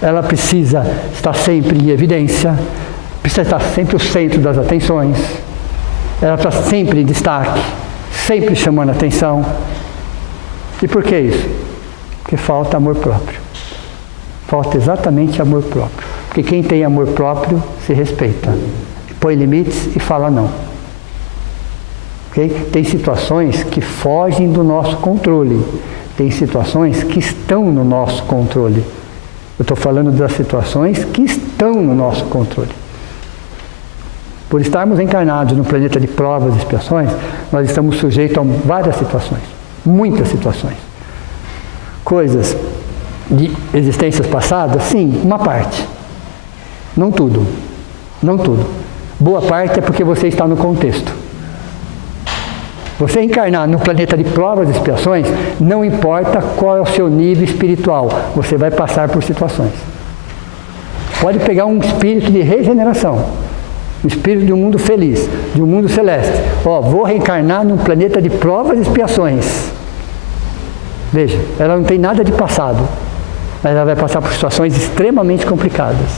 ela precisa estar sempre em evidência, precisa estar sempre o centro das atenções, ela está sempre em destaque, sempre chamando a atenção. E por que isso? Porque falta amor próprio. Falta exatamente amor próprio. Porque quem tem amor próprio se respeita, põe limites e fala não. Okay? Tem situações que fogem do nosso controle. Tem situações que estão no nosso controle. Eu estou falando das situações que estão no nosso controle. Por estarmos encarnados no planeta de provas e expiações, nós estamos sujeitos a várias situações. Muitas situações. Coisas de existências passadas, sim, uma parte. Não tudo. Não tudo. Boa parte é porque você está no contexto. Você encarnar no planeta de provas e expiações, não importa qual é o seu nível espiritual, você vai passar por situações. Pode pegar um espírito de regeneração, um espírito de um mundo feliz, de um mundo celeste. Vou reencarnar num planeta de provas e expiações. Veja, ela não tem nada de passado, mas ela vai passar por situações extremamente complicadas.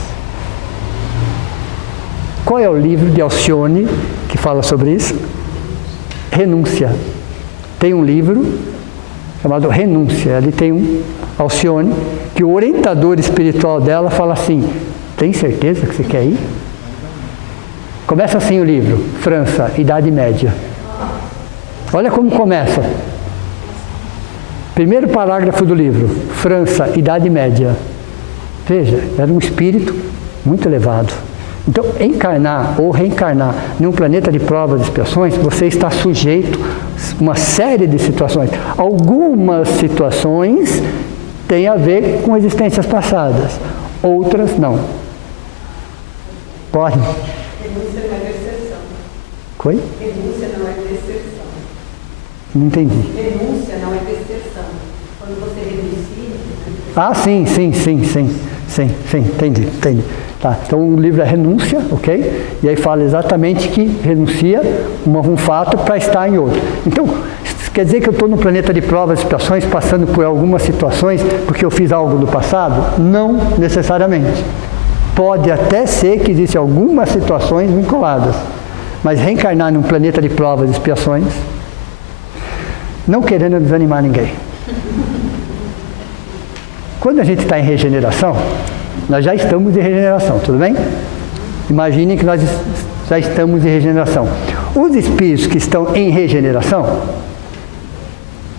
Qual é o livro de Alcione que fala sobre isso? Renúncia. Tem um livro chamado Renúncia. Ali tem Alcione, que o orientador espiritual dela fala assim: tem certeza que você quer ir? Começa assim o livro, França, Idade Média. Olha como começa. Primeiro parágrafo do livro, França, Idade Média. Veja, era um espírito muito elevado. Então, encarnar ou reencarnar num planeta de provas e expiações, você está sujeito a uma série de situações. Algumas situações têm a ver com existências passadas, outras não. Pode? Renúncia não é deserção. Oi? Renúncia não é deserção. Não entendi. Renúncia não é deserção. Quando você renuncia... Ah, sim, entendi. Tá, então o livro é Renúncia, ok? E aí fala exatamente que renuncia um fato para estar em outro. Então, quer dizer que eu estou no planeta de provas e expiações passando por algumas situações porque eu fiz algo no passado? Não necessariamente. Pode até ser que existam algumas situações vinculadas, mas reencarnar num planeta de provas e expiações, não querendo desanimar ninguém. Quando a gente está em regeneração, nós já estamos em regeneração, tudo bem? Imaginem que nós já estamos em regeneração. Os espíritos que estão em regeneração,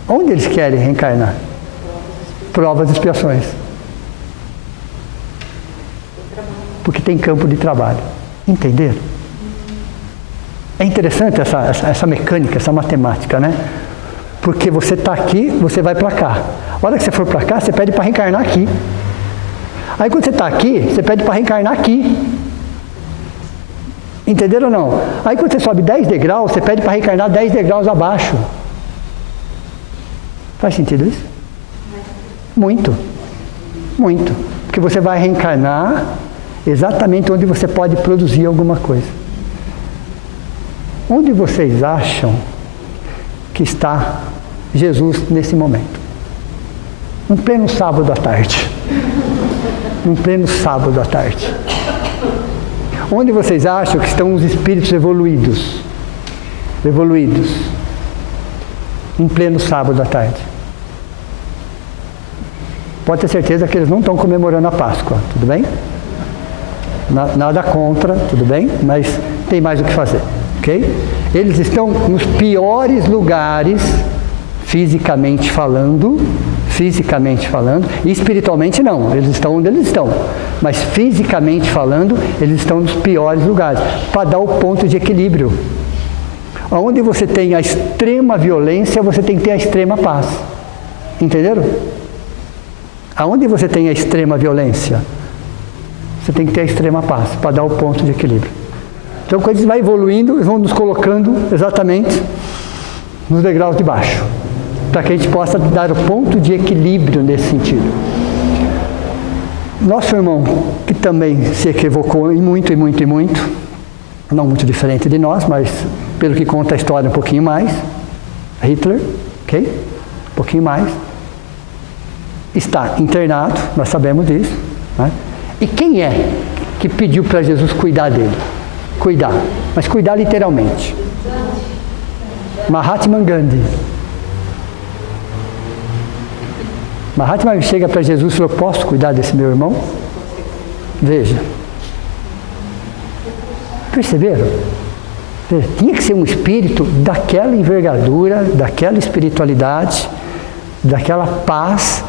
onde eles querem reencarnar? Provas e expiações. Porque tem campo de trabalho. Entenderam? É interessante essa mecânica, essa matemática, né? Porque você está aqui, você vai para cá. A hora que você for para cá, você pede para reencarnar aqui. Aí quando você está aqui, você pede para reencarnar aqui. Entenderam ou não? Aí quando você sobe 10 degraus, você pede para reencarnar 10 degraus abaixo. Faz sentido isso? Muito. Muito. Porque você vai reencarnar exatamente onde você pode produzir alguma coisa. Onde vocês acham que está Jesus nesse momento? Um pleno sábado à tarde. Um pleno sábado à tarde. Onde vocês acham que estão os espíritos evoluídos? Evoluídos. Em pleno sábado à tarde. Pode ter certeza que eles não estão comemorando a Páscoa, tudo bem? Nada contra, tudo bem? Mas tem mais o que fazer, ok? Eles estão nos piores lugares, fisicamente falando, e espiritualmente não, eles estão onde eles estão. Mas fisicamente falando, eles estão nos piores lugares, para dar o ponto de equilíbrio. Onde você tem a extrema violência, você tem que ter a extrema paz. Entenderam? Aonde você tem a extrema violência, você tem que ter a extrema paz, para dar o ponto de equilíbrio. Então, quando eles vão evoluindo, eles vão nos colocando exatamente nos degraus de baixo, para que a gente possa dar o ponto de equilíbrio nesse sentido. Nosso irmão, que também se equivocou em muito, não muito diferente de nós, mas pelo que conta a história um pouquinho mais, Hitler, ok? Um pouquinho mais, está internado, nós sabemos disso, né? E quem é que pediu para Jesus cuidar dele? Cuidar, mas cuidar literalmente. Mahatma Gandhi. Mahatma chega para Jesus e falou: posso cuidar desse meu irmão? Veja. Perceberam? Veja, tinha que ser um espírito daquela envergadura, daquela espiritualidade, daquela paz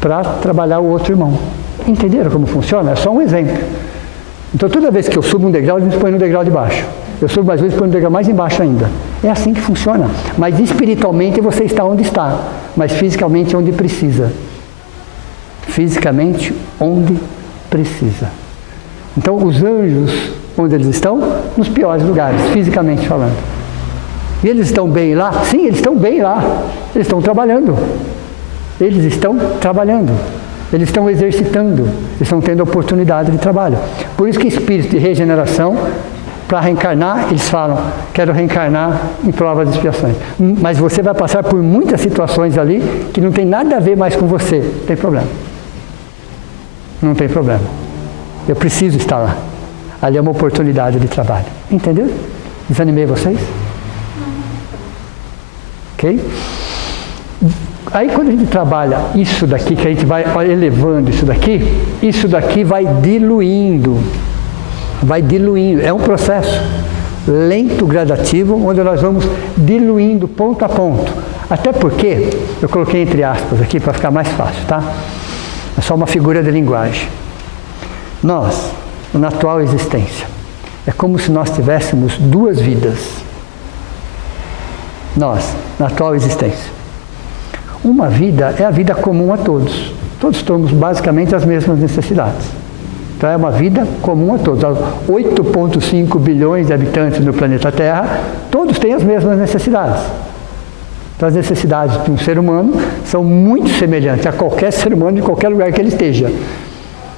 para trabalhar o outro irmão. Entenderam como funciona? É só um exemplo. Então, toda vez que eu subo um degrau, eles me põem no degrau de baixo. Eu subo mais vezes e põe no degrau mais embaixo ainda. É assim que funciona. Mas espiritualmente você está onde está, mas fisicamente onde precisa. Fisicamente onde precisa. Então, os anjos, onde eles estão? Nos piores lugares, fisicamente falando. E eles estão bem lá? Sim, eles estão bem lá. Eles estão trabalhando. Eles estão trabalhando. Eles estão exercitando. Eles estão tendo oportunidade de trabalho. Por isso que espírito de regeneração, para reencarnar, eles falam: quero reencarnar em provas de expiações. Mas você vai passar por muitas situações ali que não tem nada a ver mais com você. Não tem problema. Não tem problema. Eu preciso estar lá. Ali é uma oportunidade de trabalho. Entendeu? Desanimei vocês? Ok? Aí quando a gente trabalha isso daqui, que a gente vai elevando isso daqui vai diluindo. Vai diluindo. É um processo lento, gradativo, onde nós vamos diluindo ponto a ponto. Até porque, eu coloquei entre aspas aqui para ficar mais fácil, tá? É só uma figura de linguagem. Nós, na atual existência, é como se nós tivéssemos duas vidas. Nós, na atual existência. Uma vida é a vida comum a todos. Todos temos basicamente as mesmas necessidades. Então é uma vida comum a todos. 8,5 bilhões de habitantes no planeta Terra, todos têm as mesmas necessidades. Então as necessidades de um ser humano são muito semelhantes a qualquer ser humano de qualquer lugar que ele esteja.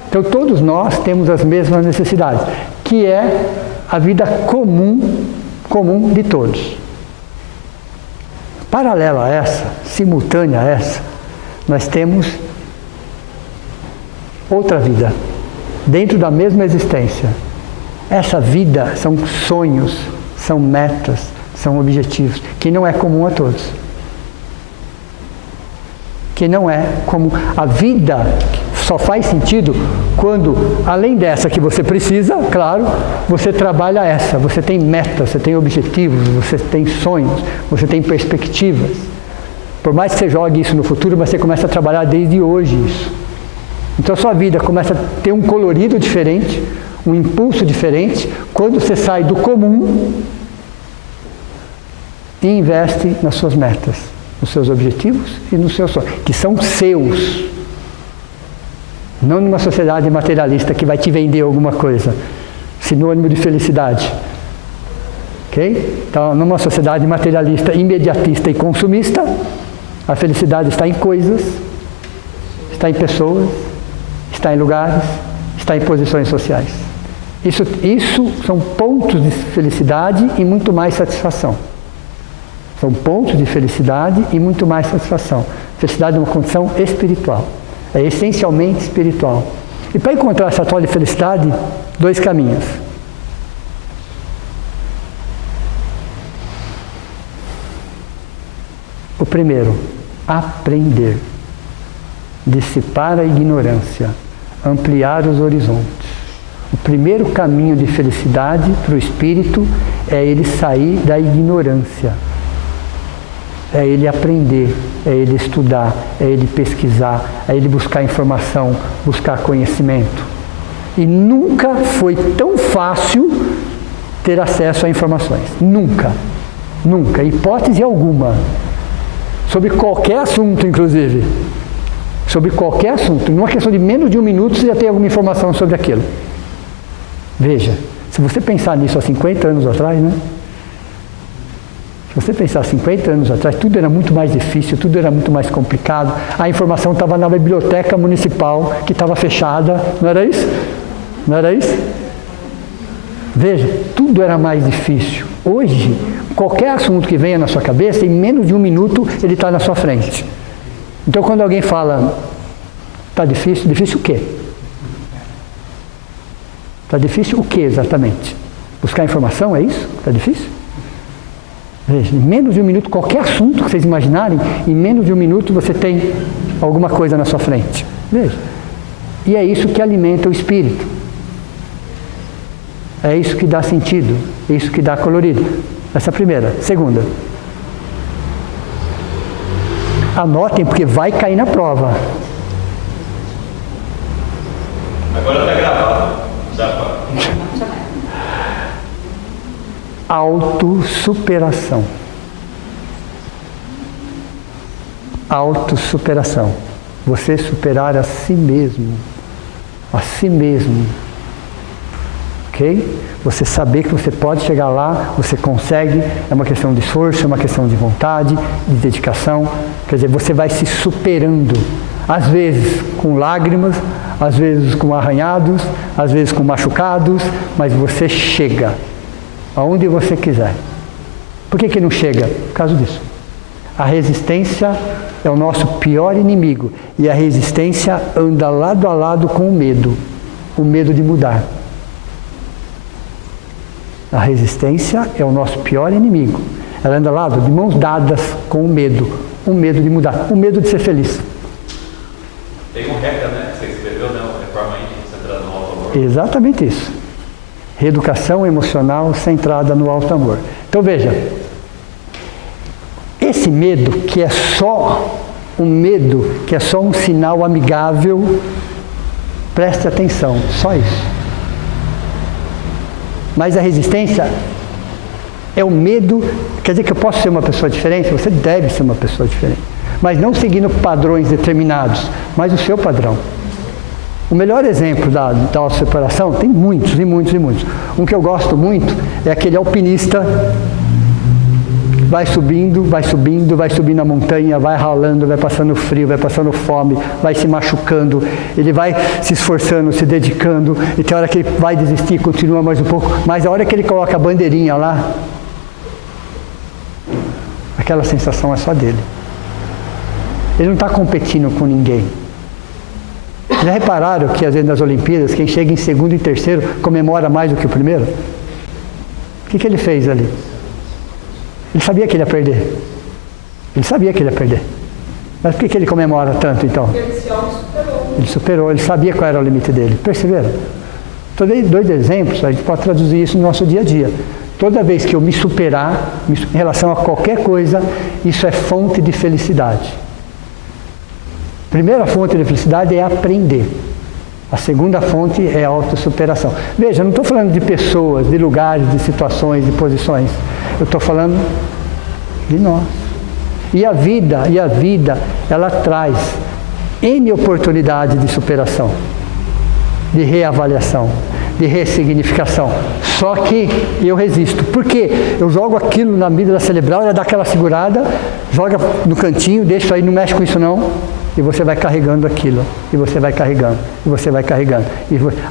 Então todos nós temos as mesmas necessidades, que é a vida comum de todos. Paralela a essa, simultânea a essa, nós temos outra vida, dentro da mesma existência. Essa vida são sonhos, são metas, são objetivos, que não é comum a todos. Que não é comum. A vida só faz sentido quando, além dessa que você precisa, claro, você trabalha essa. Você tem metas, você tem objetivos, você tem sonhos, você tem perspectivas. Por mais que você jogue isso no futuro, mas você começa a trabalhar desde hoje isso. Então a sua vida começa a ter um colorido diferente, um impulso diferente, quando você sai do comum e investe nas suas metas, nos seus objetivos e nos seus sonhos, que são seus. Não numa sociedade materialista que vai te vender alguma coisa, sinônimo de felicidade. Ok? Então, numa sociedade materialista, imediatista e consumista, a felicidade está em coisas, está em pessoas, está em lugares, está em posições sociais. Isso são pontos de felicidade e muito mais satisfação. São pontos de felicidade e muito mais satisfação. Felicidade é uma condição espiritual. É essencialmente espiritual. E para encontrar essa tal de felicidade, dois caminhos. O primeiro, aprender. dissipar a ignorância, ampliar os horizontes. O primeiro caminho de felicidade para o espírito é ele sair da ignorância. É ele aprender, é ele estudar, é ele pesquisar, é ele buscar informação, buscar conhecimento. E nunca foi tão fácil ter acesso a informações. Nunca. Nunca. Hipótese alguma. Sobre qualquer assunto, inclusive. Sobre qualquer assunto. Numa questão de menos de um minuto, você já tem alguma informação sobre aquilo. Veja, se você pensar nisso há 50 anos atrás, né? Se você pensar 50 anos atrás, tudo era muito mais difícil, tudo era muito mais complicado. A informação estava na biblioteca municipal, que estava fechada, não era isso? Não era isso? Veja, tudo era mais difícil. Hoje, qualquer assunto que venha na sua cabeça, em menos de um minuto, ele está na sua frente. Então, quando alguém fala, está difícil, difícil o quê? Está difícil o quê exatamente? Buscar informação, é isso? Está difícil? Veja, em menos de um minuto, qualquer assunto que vocês imaginarem, em menos de um minuto você tem alguma coisa na sua frente. Veja. E é isso que alimenta o espírito. É isso que dá sentido, é isso que dá colorido. Essa é a primeira. Segunda. Anotem, porque vai cair na prova. Agora está gravado. Autossuperação. Autossuperação. Você superar a si mesmo. A si mesmo. Ok? Você saber que você pode chegar lá, você consegue, é uma questão de esforço, é uma questão de vontade, de dedicação. Quer dizer, você vai se superando. Às vezes com lágrimas, às vezes com arranhados, às vezes com machucados, mas você chega aonde você quiser. Por que não chega? Por causa disso. A resistência é o nosso pior inimigo e a resistência anda lado a lado com o medo de mudar. A resistência é o nosso pior inimigo. Ela anda lado, de mãos dadas com o medo de mudar, o medo de ser feliz. Tem um RECA, né, que você escreveu, né, Reforma Íntima Centrada no Alto Amor. Exatamente isso. Reeducação emocional centrada no alto amor. Então veja, esse medo que é só um sinal amigável, preste atenção, só isso. Mas a resistência é o medo, quer dizer que eu posso ser uma pessoa diferente? Você deve ser uma pessoa diferente. Mas não seguindo padrões determinados, mas o seu padrão. O melhor exemplo da autossuperação, tem muitos e muitos e muitos. Um que eu gosto muito é aquele alpinista, vai subindo a montanha, vai ralando, vai passando frio, vai passando fome, vai se machucando, ele vai se esforçando, se dedicando, e tem hora que ele vai desistir, continua mais um pouco, mas a hora que ele coloca a bandeirinha lá, aquela sensação é só dele. Ele não está competindo com ninguém. Já repararam que às vezes nas Olimpíadas, quem chega em segundo e terceiro comemora mais do que o primeiro? O que ele fez ali? Ele sabia que ele ia perder. Mas por que ele comemora tanto então? Ele superou, ele sabia qual era o limite dele. Perceberam? Então, dei 2 exemplos, a gente pode traduzir isso no nosso dia a dia. Toda vez que eu me superar em relação a qualquer coisa, isso é fonte de felicidade. A primeira fonte de felicidade é aprender. A segunda fonte é a autossuperação. Veja, eu não estou falando de pessoas, de lugares, de situações, de posições. Eu estou falando de nós. E a vida, ela traz N oportunidades de superação, de reavaliação, de ressignificação. Só que eu resisto. Por quê? Eu jogo aquilo na amígdala cerebral, ela dá aquela segurada, joga no cantinho, deixa aí, não mexe com isso não. E você vai carregando aquilo, e você vai carregando, e você vai carregando.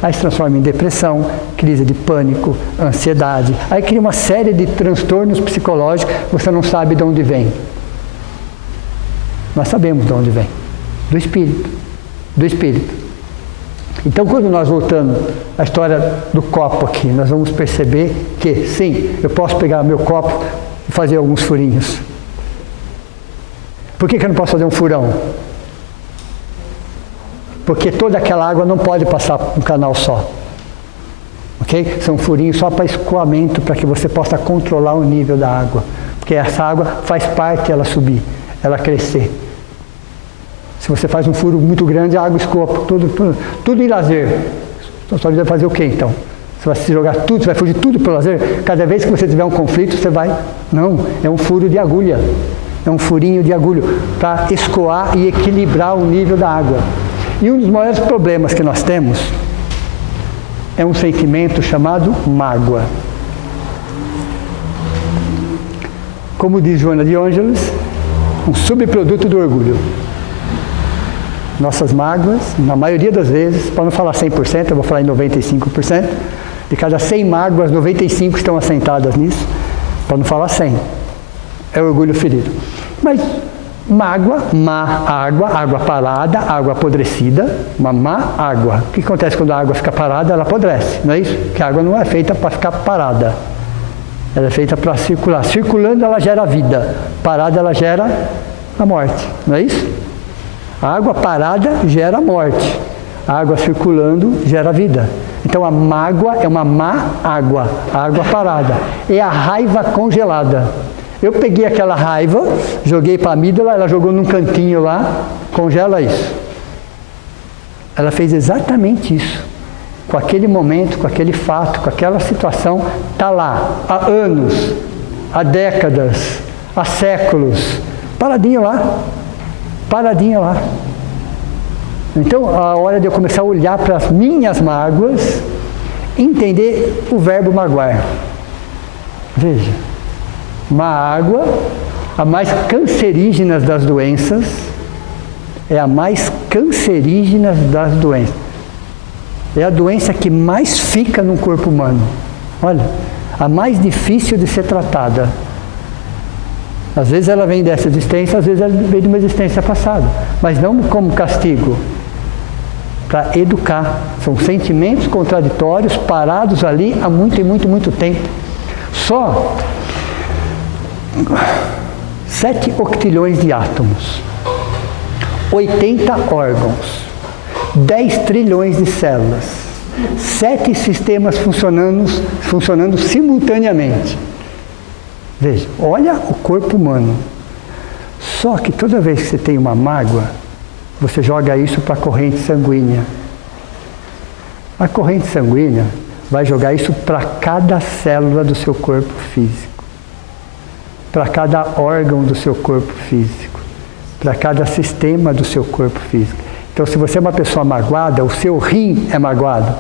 Aí se transforma em depressão, crise de pânico, ansiedade. Aí cria uma série de transtornos psicológicos, você não sabe de onde vem. Nós sabemos de onde vem. Do espírito. Então, quando nós voltamos à história do copo aqui, nós vamos perceber que, sim, eu posso pegar meu copo e fazer alguns furinhos. Por que eu não posso fazer um furão? porque toda aquela água não pode passar por um canal só. Ok? São furinhos só para escoamento, para que você possa controlar o nível da água. Porque essa água faz parte ela subir, ela crescer. Se você faz um furo muito grande, a água escoa tudo em lazer. Só vai fazer o quê então? Você vai se jogar tudo, você vai fugir tudo para o lazer? Cada vez que você tiver um conflito, você vai... Não, é um furo de agulha. É um furinho de agulha para escoar e equilibrar o nível da água. E um dos maiores problemas que nós temos é um sentimento chamado mágoa. Como diz Joana de Ângeles, um subproduto do orgulho. Nossas mágoas, na maioria das vezes, para não falar 100%, eu vou falar em 95%, de cada 100 mágoas, 95 estão assentadas nisso, para não falar 100. É o orgulho ferido. Mas mágoa, má água, água parada, água apodrecida, uma má água. O que acontece quando a água fica parada? Ela apodrece, não é isso? Porque a água não é feita para ficar parada. Ela é feita para circular. Circulando ela gera vida, parada ela gera a morte, não é isso? A água parada gera morte, a água circulando gera vida. Então a mágoa é uma má água, a água parada. É a raiva congelada. Eu peguei aquela raiva, joguei para a amígdala, ela jogou num cantinho lá, congela isso. Ela fez exatamente isso. Com aquele momento, com aquele fato, com aquela situação, está lá, há anos, há décadas, há séculos, paradinho lá. Paradinha lá. Então, a hora de eu começar a olhar para as minhas mágoas, entender o verbo magoar. Veja, uma água, a mais cancerígena das doenças, é a mais cancerígena das doenças. É a doença que mais fica no corpo humano. Olha, a mais difícil de ser tratada. Às vezes ela vem dessa existência, às vezes ela vem de uma existência passada. Mas não como castigo, para educar. São sentimentos contraditórios parados ali há muito tempo. Só 7 octilhões de átomos, 80 órgãos, 10 trilhões de células, 7 sistemas funcionando simultaneamente. Veja, olha o corpo humano. Só que toda vez que você tem uma mágoa, você joga isso para a corrente sanguínea. A corrente sanguínea vai jogar isso para cada célula do seu corpo físico, para cada órgão do seu corpo físico, para cada sistema do seu corpo físico. Então, se você é uma pessoa magoada, o seu rim é magoado,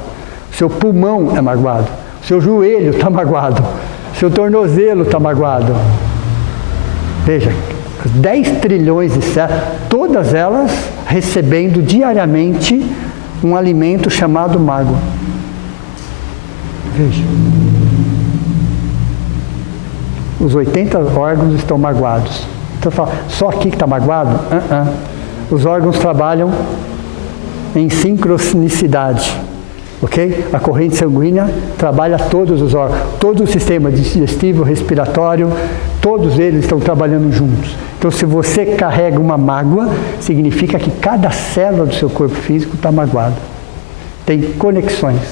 o seu pulmão é magoado, o seu joelho está magoado, seu tornozelo está magoado. Veja, 10 trilhões de células, todas elas recebendo diariamente um alimento chamado mágoa. Veja. Os 80 órgãos estão magoados. Então fala, só aqui que está magoado? Os órgãos trabalham em sincronicidade. Ok? A corrente sanguínea trabalha todos os órgãos, todo o sistema digestivo, respiratório, todos eles estão trabalhando juntos. Então, se você carrega uma mágoa, significa que cada célula do seu corpo físico está magoada. Tem conexões.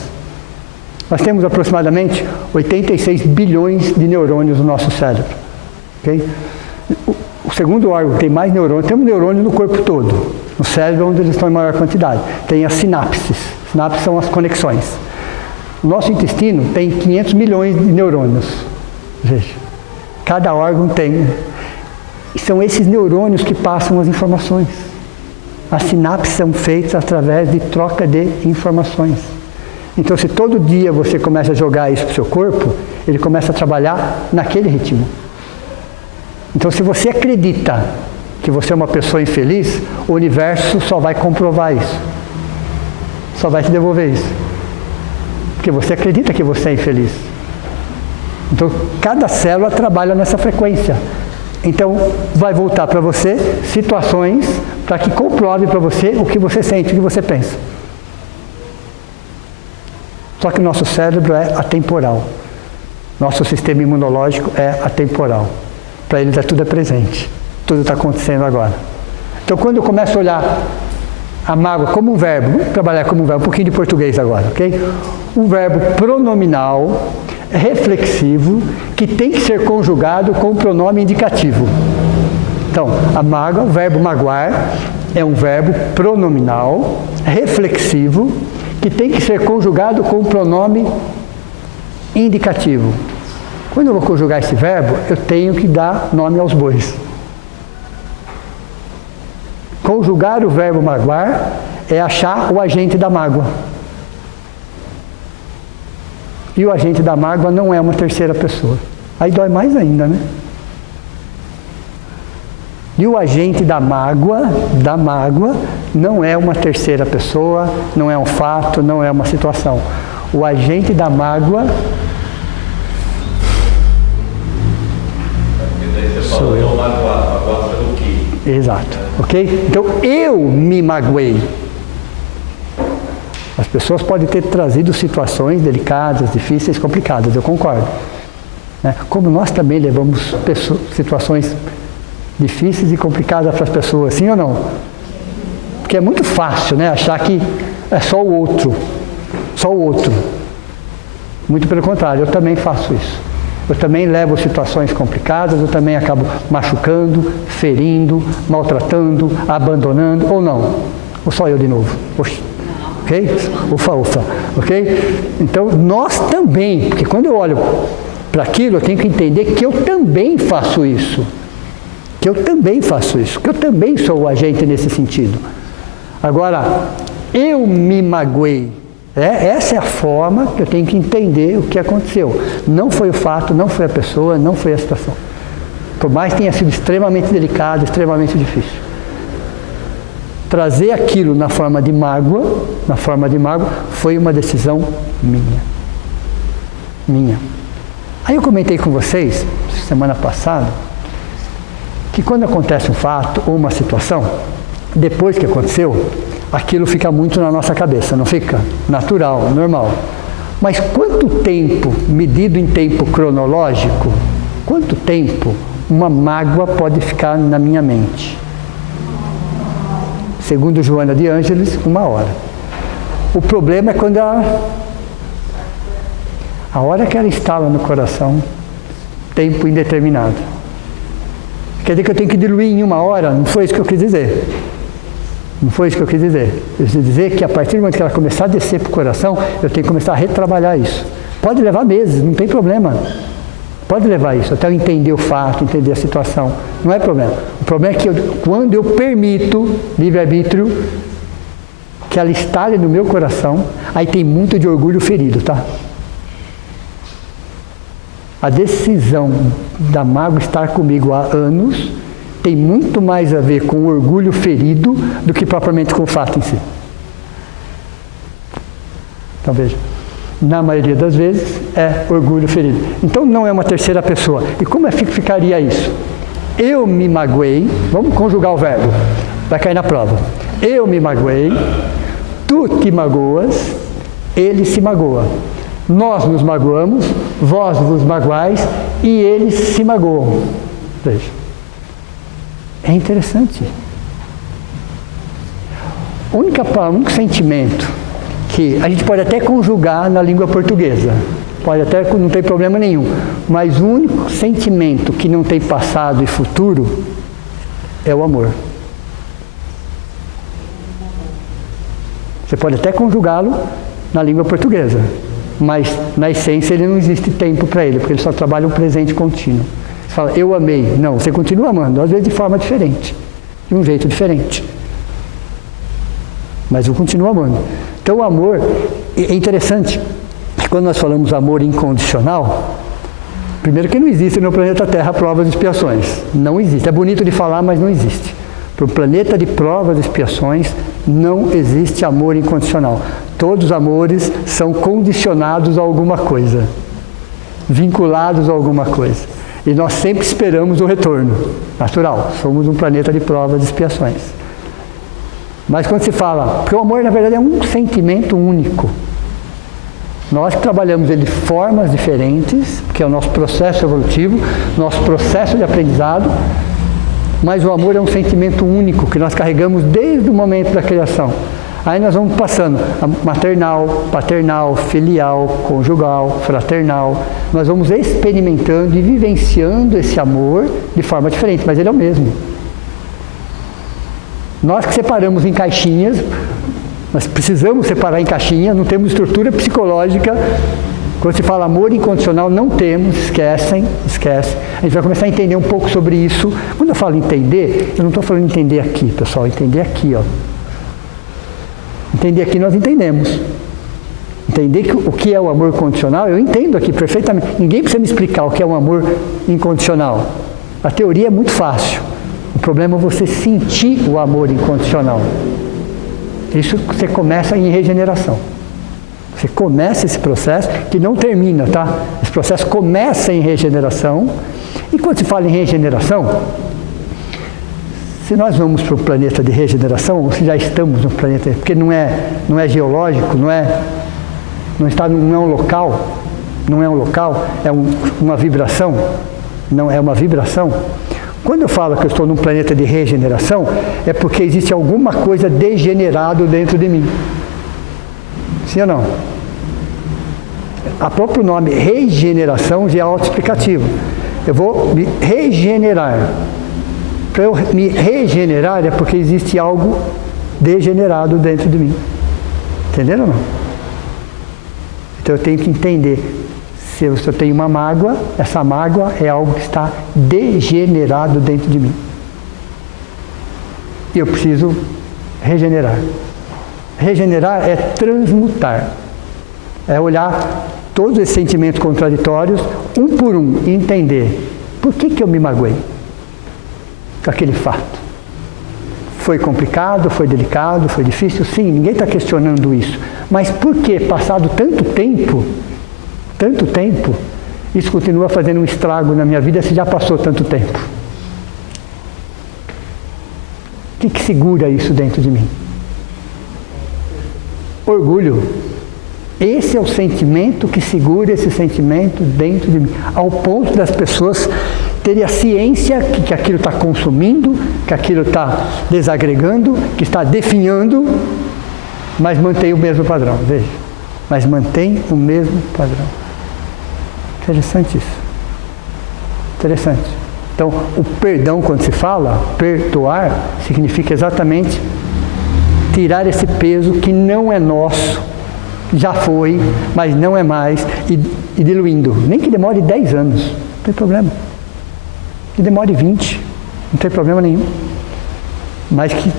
Nós temos aproximadamente 86 bilhões de neurônios no nosso cérebro. Okay? O segundo órgão que tem mais neurônios, temos neurônios no corpo todo. No cérebro, onde eles estão em maior quantidade. Tem as sinapses. Sinapses são as conexões. O nosso intestino tem 500 milhões de neurônios. Veja, cada órgão tem. E são esses neurônios que passam as informações. As sinapses são feitas através de troca de informações. Então, se todo dia você começa a jogar isso para o seu corpo, ele começa a trabalhar naquele ritmo. Então, se você acredita que você é uma pessoa infeliz, o universo só vai comprovar isso. Só vai te devolver isso. Porque você acredita que você é infeliz. Então, cada célula trabalha nessa frequência. Então, vai voltar para você situações para que comprove para você o que você sente, o que você pensa. Só que o nosso cérebro é atemporal. Nosso sistema imunológico é atemporal. Para ele tudo é presente. Tudo está acontecendo agora. Então, quando eu começo a olhar a mágoa como um verbo, vamos trabalhar como um verbo, um pouquinho de português agora, ok? Um verbo pronominal, reflexivo, que tem que ser conjugado com o pronome indicativo. Então, a mágoa, o verbo magoar, é um verbo pronominal, reflexivo, que tem que ser conjugado com o pronome indicativo. Quando eu vou conjugar esse verbo, eu tenho que dar nome aos bois. Conjugar o verbo magoar é achar o agente da mágoa. E o agente da mágoa não é uma terceira pessoa. Aí dói mais ainda, né? E o agente da mágoa não é uma terceira pessoa, não é um fato, não é uma situação. O agente da mágoa sou eu. Exato, ok? Então, eu me magoei. As pessoas podem ter trazido situações delicadas, difíceis, complicadas, eu concordo. Né? Como nós também levamos situações difíceis e complicadas para as pessoas, sim ou não? Porque é muito fácil, né, achar que é só o outro. Só o outro. Muito pelo contrário, eu também faço isso. Eu também levo situações complicadas, eu também acabo machucando, ferindo, maltratando, abandonando, ou não? Ou só eu de novo? Oxi. Ok? Ufa, ufa. Ok? Então, nós também, porque quando eu olho para aquilo, eu tenho que entender que eu também faço isso. Que eu também faço isso. Que eu também sou o agente nesse sentido. Agora, eu me magoei. Essa é a forma que eu tenho que entender o que aconteceu. Não foi o fato, não foi a pessoa, não foi a situação. Por mais que tenha sido extremamente delicado, extremamente difícil. Trazer aquilo na forma de mágoa, foi uma decisão minha. Aí eu comentei com vocês, semana passada, que quando acontece um fato ou uma situação, depois que aconteceu, aquilo fica muito na nossa cabeça, não fica? Natural, normal. Mas quanto tempo, medido em tempo cronológico, quanto tempo uma mágoa pode ficar na minha mente? Segundo Joana de Ângeles, 1 hora. O problema é quando a hora que ela instala no coração, tempo indeterminado. Quer dizer que eu tenho que diluir em 1 hora? Não foi isso que eu quis dizer. Não foi isso que eu quis dizer. Eu quis dizer que a partir do momento que ela começar a descer para o coração, eu tenho que começar a retrabalhar isso. Pode levar meses, não tem problema. Pode levar isso, até eu entender o fato, entender a situação. Não é problema. O problema é que quando eu permito, livre-arbítrio, que ela instale no meu coração, aí tem muito de orgulho ferido, tá? A decisão da mágoa estar comigo há anos tem muito mais a ver com o orgulho ferido do que propriamente com o fato em si. Então veja, na maioria das vezes é orgulho ferido. Então não é uma terceira pessoa. E como é que ficaria isso? Eu me magoei, vamos conjugar o verbo, vai cair na prova. Eu me magoei, tu te magoas, ele se magoa. Nós nos magoamos, vós vos magoais e eles se magoam. Veja. É interessante. O único sentimento que a gente pode até conjugar na língua portuguesa, pode até, não tem problema nenhum, mas o único sentimento que não tem passado e futuro é o amor. Você pode até conjugá-lo na língua portuguesa, mas na essência ele não existe tempo para ele, porque ele só trabalha um presente contínuo. Você fala, eu amei. Não, você continua amando, às vezes de forma diferente, de um jeito diferente. Mas eu continuo amando. Então o amor, é interessante, que quando nós falamos amor incondicional, primeiro que não existe no planeta Terra provas e expiações. Não existe. É bonito de falar, mas não existe. Para o planeta de provas e expiações, não existe amor incondicional. Todos os amores são condicionados a alguma coisa, vinculados a alguma coisa. E nós sempre esperamos o retorno. Natural, somos um planeta de provas e expiações. Mas quando se fala, porque o amor na verdade é um sentimento único. Nós trabalhamos ele de formas diferentes, que é o nosso processo evolutivo, nosso processo de aprendizado, Mas o amor é um sentimento único que nós carregamos desde o momento da criação. Aí nós vamos passando a maternal, paternal, filial, conjugal, fraternal. Nós vamos experimentando e vivenciando esse amor de forma diferente, mas ele é o mesmo. Nós que separamos em caixinhas, nós precisamos separar em caixinha, não temos estrutura psicológica. Quando se fala amor incondicional, não temos, esquece. A gente vai começar a entender um pouco sobre isso. Quando eu falo entender, eu não estou falando entender aqui, pessoal, entender aqui, ó. Entender aqui nós entendemos. Entender o que é o amor condicional, eu entendo aqui perfeitamente. Ninguém precisa me explicar o que é um amor incondicional. A teoria é muito fácil. O problema é você sentir o amor incondicional. Isso você começa em regeneração. Você começa esse processo, que não termina, tá? Esse processo começa em regeneração. E quando se fala em regeneração, se nós vamos para o planeta de regeneração, ou se já estamos no planeta, porque não é geológico, não é um local, é uma vibração, não é uma vibração. Quando eu falo que eu estou num planeta de regeneração, é porque existe alguma coisa degenerado dentro de mim. Sim ou não? O próprio nome regeneração já é autoexplicativo. Eu vou me regenerar. Para eu me regenerar é porque existe algo degenerado dentro de mim. Entenderam ou não? Então eu tenho que entender. Se eu tenho uma mágoa, essa mágoa é algo que está degenerado dentro de mim. E eu preciso regenerar. Regenerar é transmutar. É olhar todos esses sentimentos contraditórios, um por um, e entender por que eu me magoei com aquele fato. Foi complicado, foi delicado, foi difícil? Sim, ninguém está questionando isso. Mas por que, passado tanto tempo, isso continua fazendo um estrago na minha vida se já passou tanto tempo? O que segura isso dentro de mim? Orgulho. Esse é o sentimento que segura esse sentimento dentro de mim, ao ponto das pessoas terem a ciência que aquilo está consumindo, que aquilo está desagregando, que está definhando, mas mantém o mesmo padrão, veja. Mas mantém o mesmo padrão. Interessante isso. Interessante. Então, o perdão, quando se fala, perdoar, significa exatamente tirar esse peso que não é nosso, já foi, mas não é mais, e diluindo. Nem que demore 10 anos, não tem problema. Que demore 20, não tem problema nenhum. Mas que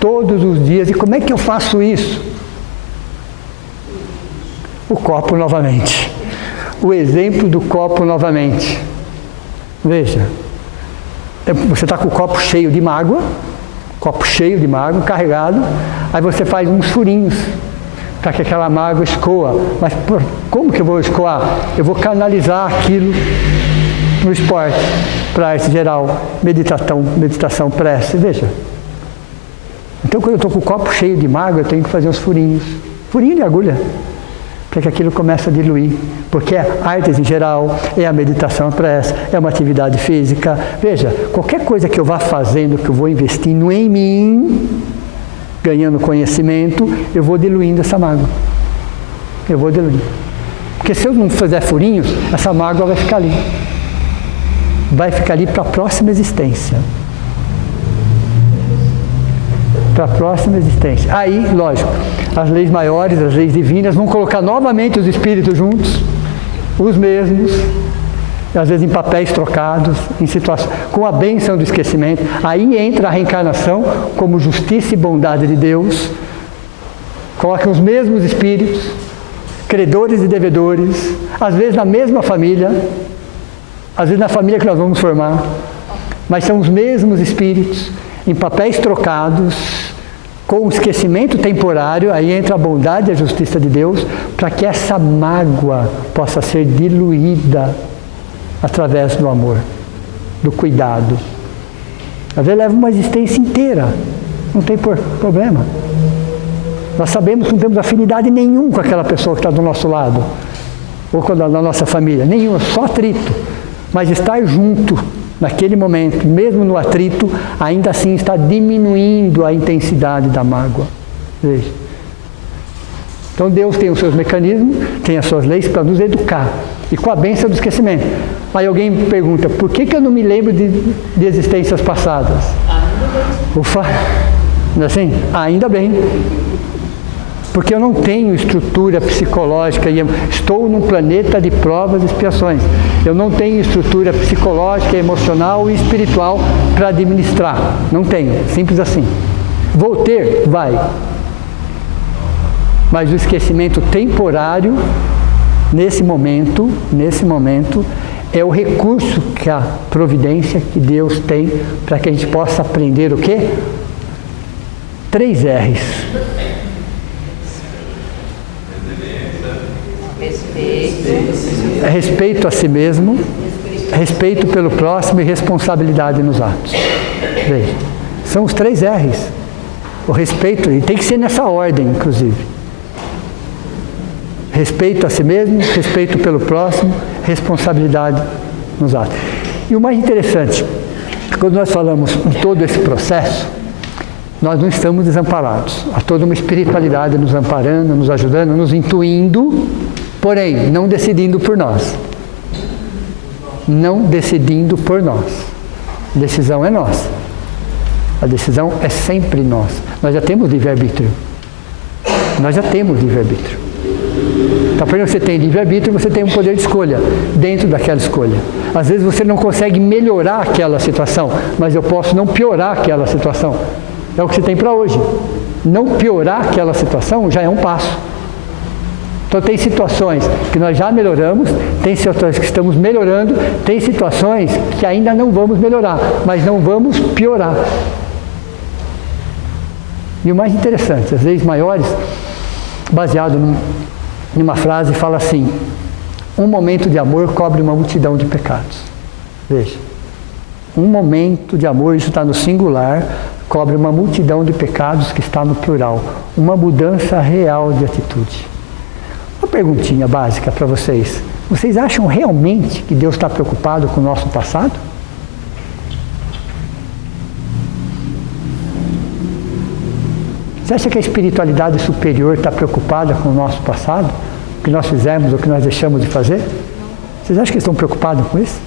todos os dias, e como é que eu faço isso? O copo novamente. O exemplo do copo novamente. Veja, você está com o copo cheio de mágoa, carregado, aí você faz uns furinhos para que aquela mágoa escoa. Mas como que eu vou escoar? Eu vou canalizar aquilo no esporte, para arte geral, meditação, prece, veja. Então quando eu estou com o copo cheio de mágoa, eu tenho que fazer uns furinho de agulha, para que aquilo comece a diluir, porque é artes em geral, é a meditação, a prece, é uma atividade física. Veja, qualquer coisa que eu vá fazendo, que eu vou investindo em mim, ganhando conhecimento, eu vou diluindo essa mágoa. Eu vou diluindo. Porque se eu não fizer furinhos, essa mágoa vai ficar ali. Vai ficar ali para a próxima existência. Para a próxima existência. Aí, lógico, as leis maiores, as leis divinas, vão colocar novamente os espíritos juntos, os mesmos, às vezes em papéis trocados, em situações, com a bênção do esquecimento. Aí entra a reencarnação como justiça e bondade de Deus. Coloca os mesmos espíritos, credores e devedores, às vezes na mesma família, às vezes na família que nós vamos formar, mas são os mesmos espíritos, em papéis trocados, com o esquecimento temporário. Aí entra a bondade e a justiça de Deus, para que essa mágoa possa ser diluída através do amor, do cuidado. Às vezes leva uma existência inteira, não tem problema. Nós sabemos que não temos afinidade nenhuma com aquela pessoa que está do nosso lado, ou da nossa família, nenhuma, só atrito. Mas estar junto naquele momento, mesmo no atrito, ainda assim está diminuindo a intensidade da mágoa. Veja. Então Deus tem os seus mecanismos, tem as suas leis para nos educar. E com a bênção do esquecimento. Aí alguém me pergunta, por que eu não me lembro de existências passadas? Ufa! Não é assim? Ainda bem. Porque eu não tenho estrutura psicológica e estou num planeta de provas e expiações. Eu não tenho estrutura psicológica, emocional e espiritual para administrar. Não tenho. Simples assim. Vou ter? Vai. Mas o esquecimento temporário, nesse momento, é o recurso que a providência que Deus tem para que a gente possa aprender o quê? 3 R's. Respeito a si mesmo, respeito pelo próximo e responsabilidade nos atos. Veja, são os 3 R's. O respeito, e tem que ser nessa ordem, inclusive. Respeito a si mesmo, respeito pelo próximo, responsabilidade nos atos. E o mais interessante, quando nós falamos em todo esse processo, nós não estamos desamparados. Há toda uma espiritualidade nos amparando, nos ajudando, nos intuindo, porém, não decidindo por nós. Não decidindo por nós. A decisão é nossa. A decisão é sempre nossa. Nós já temos livre-arbítrio. Nós já temos livre-arbítrio. Então, por exemplo, você tem livre-arbítrio, você tem um poder de escolha dentro daquela escolha. Às vezes você não consegue melhorar aquela situação, mas eu posso não piorar aquela situação. É o que você tem para hoje. Não piorar aquela situação já é um passo. Então tem situações que nós já melhoramos, tem situações que estamos melhorando, tem situações que ainda não vamos melhorar, mas não vamos piorar. E o mais interessante, as leis maiores, baseado numa frase, fala assim: um momento de amor cobre uma multidão de pecados. Veja, um momento de amor, isso está no singular, cobre uma multidão de pecados que está no plural. Uma mudança real de atitude. Uma perguntinha básica para vocês. Vocês acham realmente que Deus está preocupado com o nosso passado? Você acha que a espiritualidade superior está preocupada com o nosso passado? O que nós fizemos, o que nós deixamos de fazer? Vocês acham que eles estão preocupados com isso?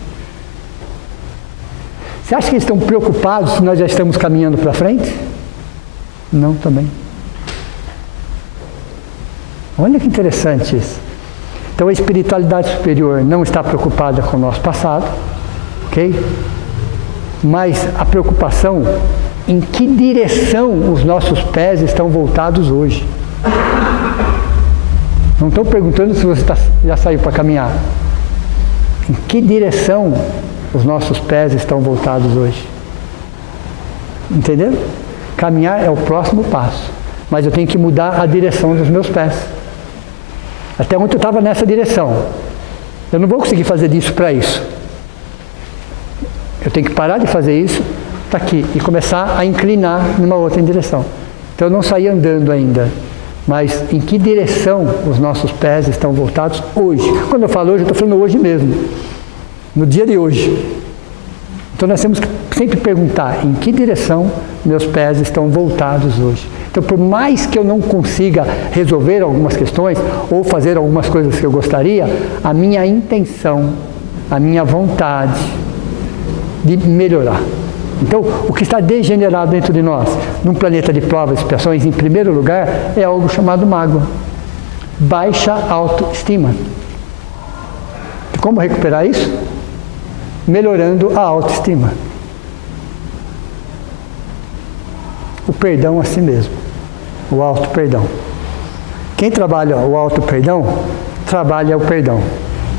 Você acha que eles estão preocupados se nós já estamos caminhando para frente? Não, também. Olha que interessante isso. Então a espiritualidade superior não está preocupada com o nosso passado, ok? Mas a preocupação em que direção os nossos pés estão voltados hoje. Não estou perguntando se você já saiu para caminhar. Em que direção os nossos pés estão voltados hoje? Entenderam? Caminhar é o próximo passo, mas eu tenho que mudar a direção dos meus pés. Até ontem eu estava nessa direção. Eu não vou conseguir fazer disso para isso. Eu tenho que parar de fazer isso, está aqui, e começar a inclinar numa outra direção. Então eu não saí andando ainda. Mas em que direção os nossos pés estão voltados hoje? Quando eu falo hoje, eu estou falando hoje mesmo. No dia de hoje. Então nós temos que sempre perguntar em que direção meus pés estão voltados hoje. Então por mais que eu não consiga resolver algumas questões ou fazer algumas coisas que eu gostaria, a minha intenção, a minha vontade de melhorar. Então, o que está degenerado dentro de nós, num planeta de provas e expiações, em primeiro lugar, é algo chamado mágoa. Baixa autoestima. E como recuperar isso? Melhorando a autoestima. O perdão a si mesmo. O auto-perdão. Quem trabalha o auto-perdão, trabalha o perdão.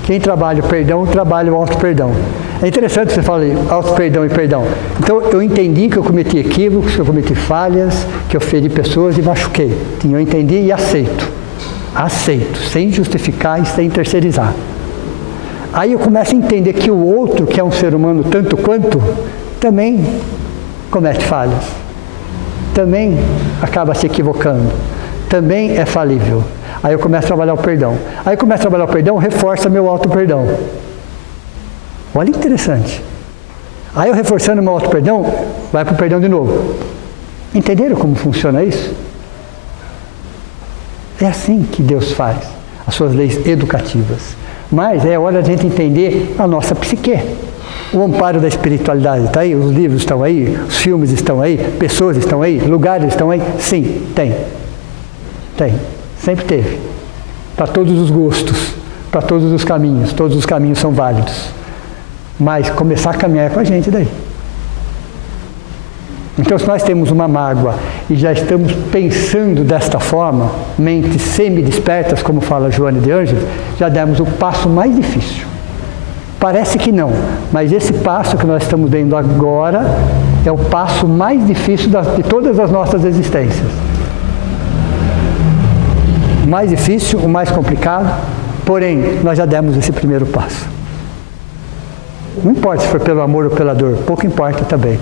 Quem trabalha o perdão, trabalha o auto-perdão. É interessante você falar auto-perdão e perdão. Então, eu entendi que eu cometi equívocos, que eu cometi falhas, que eu feri pessoas e machuquei. Eu entendi e aceito. Aceito, sem justificar e sem terceirizar. Aí eu começo a entender que o outro, que é um ser humano tanto quanto, também comete falhas. Também acaba se equivocando. Também é falível. Aí eu começo a trabalhar o perdão. Aí eu começo a trabalhar o perdão, reforça meu auto-perdão. Olha que interessante. Aí eu reforçando o meu auto-perdão, vai para o perdão de novo. Entenderam como funciona isso? É assim que Deus faz as suas leis educativas. Mas é hora de a gente entender a nossa psique. O amparo da espiritualidade está aí, os livros estão aí, os filmes estão aí, pessoas estão aí, lugares estão aí. Sim, tem. Tem. Sempre teve. Para todos os gostos, para todos os caminhos são válidos. Mas começar a caminhar é com a gente daí. Então, se nós temos uma mágoa e já estamos pensando desta forma, mentes semi-despertas, como fala Joane de Ângeles, já demos o passo mais difícil. Parece que não, mas esse passo que nós estamos dando agora é o passo mais difícil de todas as nossas existências. O mais difícil, o mais complicado, porém, nós já demos esse primeiro passo. Não importa se for pelo amor ou pela dor, pouco importa também.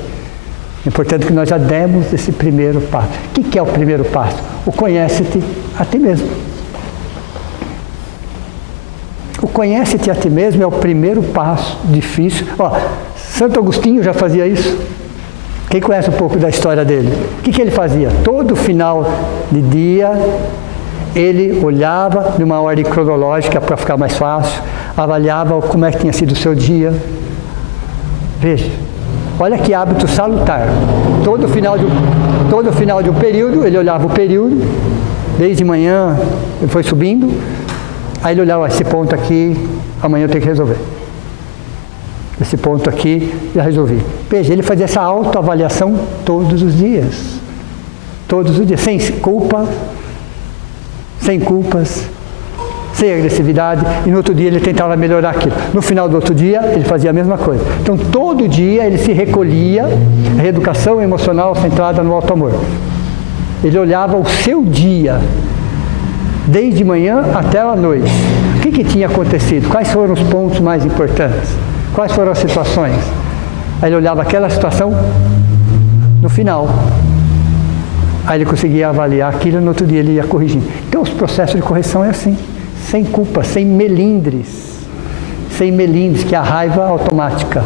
É importante que nós já demos esse primeiro passo. O que é o primeiro passo? O conhece-te a ti mesmo. O conhece-te a ti mesmo é o primeiro passo difícil. Santo Agostinho já fazia isso. Quem conhece um pouco da história dele? O que ele fazia? Todo final de dia, ele olhava numa ordem cronológica para ficar mais fácil, avaliava como é que tinha sido o seu dia. Veja. Olha que hábito salutar. Todo final de um período, ele olhava o período, desde manhã, ele foi subindo, aí ele olhava esse ponto aqui, amanhã eu tenho que resolver. Esse ponto aqui, já resolvi. Veja, ele fazia essa autoavaliação todos os dias. Todos os dias, sem culpas, sem agressividade, e no outro dia ele tentava melhorar aquilo. No final do outro dia, ele fazia a mesma coisa. Então, todo dia ele se recolhia, a reeducação emocional centrada no auto-amor. Ele olhava o seu dia, desde manhã até a noite. O que tinha acontecido? Quais foram os pontos mais importantes? Quais foram as situações? Aí ele olhava aquela situação no final. Aí ele conseguia avaliar aquilo e no outro dia ele ia corrigindo. Então, os processos de correção é assim. Sem culpa, sem melindres, que é a raiva automática,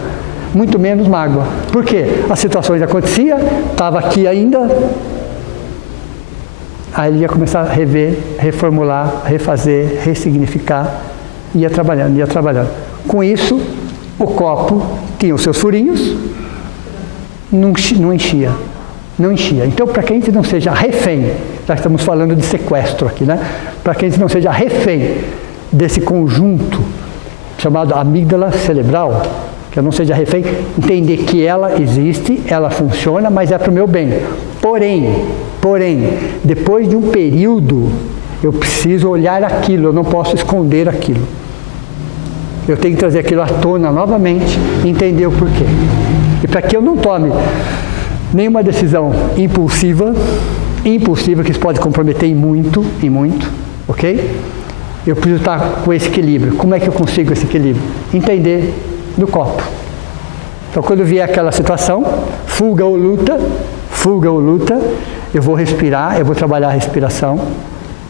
muito menos mágoa. Por quê? As situações aconteciam, estava aqui ainda, aí ele ia começar a rever, reformular, refazer, ressignificar, ia trabalhando. Com isso, o copo tinha os seus furinhos, não enchia. Então, para que a gente não seja refém, já estamos falando de sequestro aqui, né? Para que a gente não seja refém desse conjunto chamado amígdala cerebral, que eu não seja refém, entender que ela existe, ela funciona, mas é para o meu bem. Porém, depois de um período, eu preciso olhar aquilo, eu não posso esconder aquilo. Eu tenho que trazer aquilo à tona novamente e entender o porquê. E para que eu não tome nenhuma decisão impulsiva, que isso pode comprometer em muito, ok? Eu preciso estar com esse equilíbrio. Como é que eu consigo esse equilíbrio? Entender do copo. Então, quando vier aquela situação, fuga ou luta, eu vou respirar, eu vou trabalhar a respiração,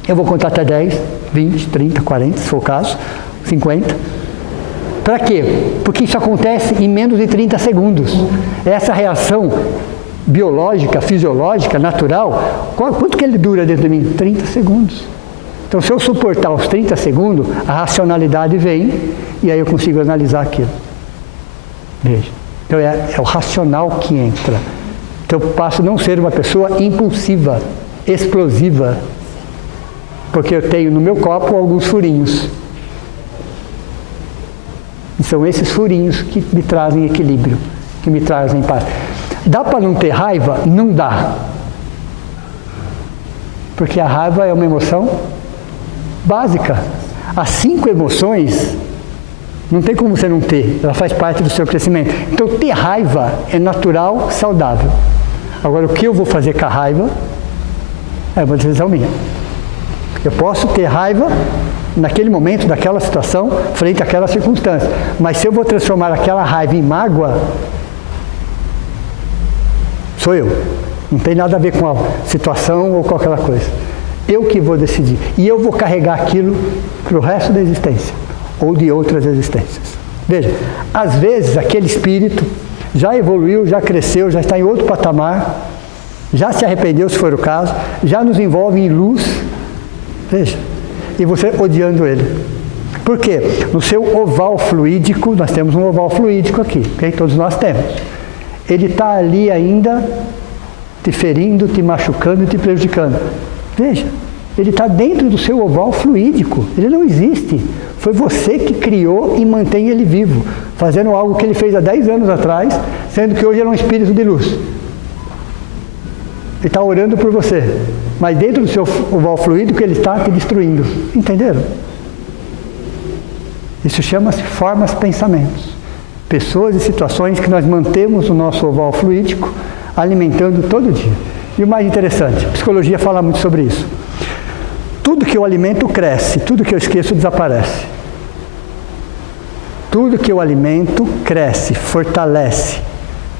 eu vou contar até 10, 20, 30, 40, se for o caso, 50. Para quê? Porque isso acontece em menos de 30 segundos. Essa reação biológica, fisiológica, natural, quanto que ele dura dentro de mim? 30 segundos. Então, se eu suportar os 30 segundos, a racionalidade vem e aí eu consigo analisar aquilo. Veja. Então, é o racional que entra. Então, eu passo a não ser uma pessoa impulsiva, explosiva, porque eu tenho no meu copo alguns furinhos. E são esses furinhos que me trazem equilíbrio, que me trazem paz. Dá para não ter raiva? Não dá. Porque a raiva é uma emoção básica. As 5 emoções, não tem como você não ter. Ela faz parte do seu crescimento. Então, ter raiva é natural, saudável. Agora, o que eu vou fazer com a raiva é uma decisão minha. Eu posso ter raiva naquele momento, daquela situação, frente àquela circunstância. Mas se eu vou transformar aquela raiva em mágoa, sou eu. Não tem nada a ver com a situação ou com aquela coisa. Eu que vou decidir. E eu vou carregar aquilo para o resto da existência. Ou de outras existências. Veja, às vezes aquele espírito já evoluiu, já cresceu, já está em outro patamar, já se arrependeu, se for o caso, já nos envolve em luz, veja, e você odiando ele. Por quê? No seu oval fluídico, nós temos um oval fluídico aqui, ok? Todos nós temos. Ele está ali ainda te ferindo, te machucando e te prejudicando. Veja, ele está dentro do seu oval fluídico, ele não existe. Foi você que criou e mantém ele vivo, fazendo algo que ele fez há 10 anos atrás, sendo que hoje ele é um espírito de luz. Ele está orando por você, mas dentro do seu oval fluídico ele está te destruindo. Entenderam? Isso chama-se formas pensamentos. Pessoas e situações que nós mantemos no nosso oval fluídico, alimentando todo dia. E o mais interessante, a psicologia fala muito sobre isso. Tudo que eu alimento cresce, tudo que eu esqueço desaparece. Tudo que eu alimento cresce, fortalece.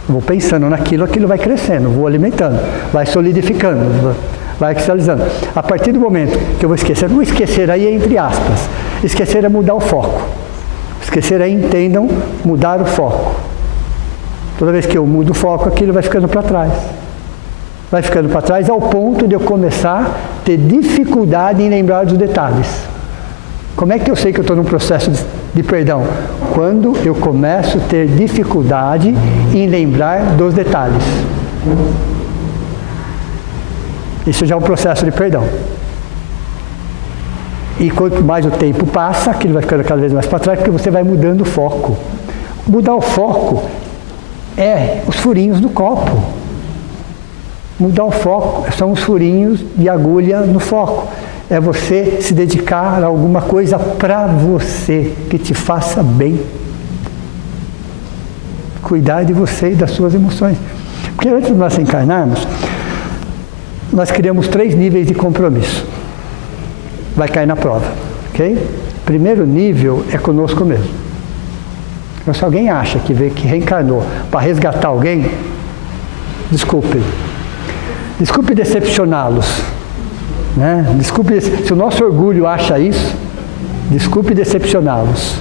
Vou pensando naquilo, aquilo vai crescendo, vou alimentando, vai solidificando, vai cristalizando. A partir do momento que eu vou esquecer aí é entre aspas. Esquecer é mudar o foco. Esquecer é, entendam, mudar o foco. Toda vez que eu mudo o foco, aquilo vai ficando para trás. Vai ficando para trás ao ponto de eu começar a ter dificuldade em lembrar dos detalhes. Como é que eu sei que eu estou num processo de perdão? Quando eu começo a ter dificuldade em lembrar dos detalhes. Isso já é um processo de perdão. E quanto mais o tempo passa, aquilo vai ficando cada vez mais para trás, porque você vai mudando o foco. Mudar o foco é os furinhos do copo. Mudar o foco são os furinhos de agulha no foco. É você se dedicar a alguma coisa para você, que te faça bem. Cuidar de você e das suas emoções. Porque antes de nós encarnarmos, nós criamos 3 níveis de compromisso. Vai cair na prova, ok? Primeiro nível é conosco mesmo. Então, se alguém acha que reencarnou para resgatar alguém, desculpe decepcioná-los, né? Desculpe, se o nosso orgulho acha isso, desculpe decepcioná-los.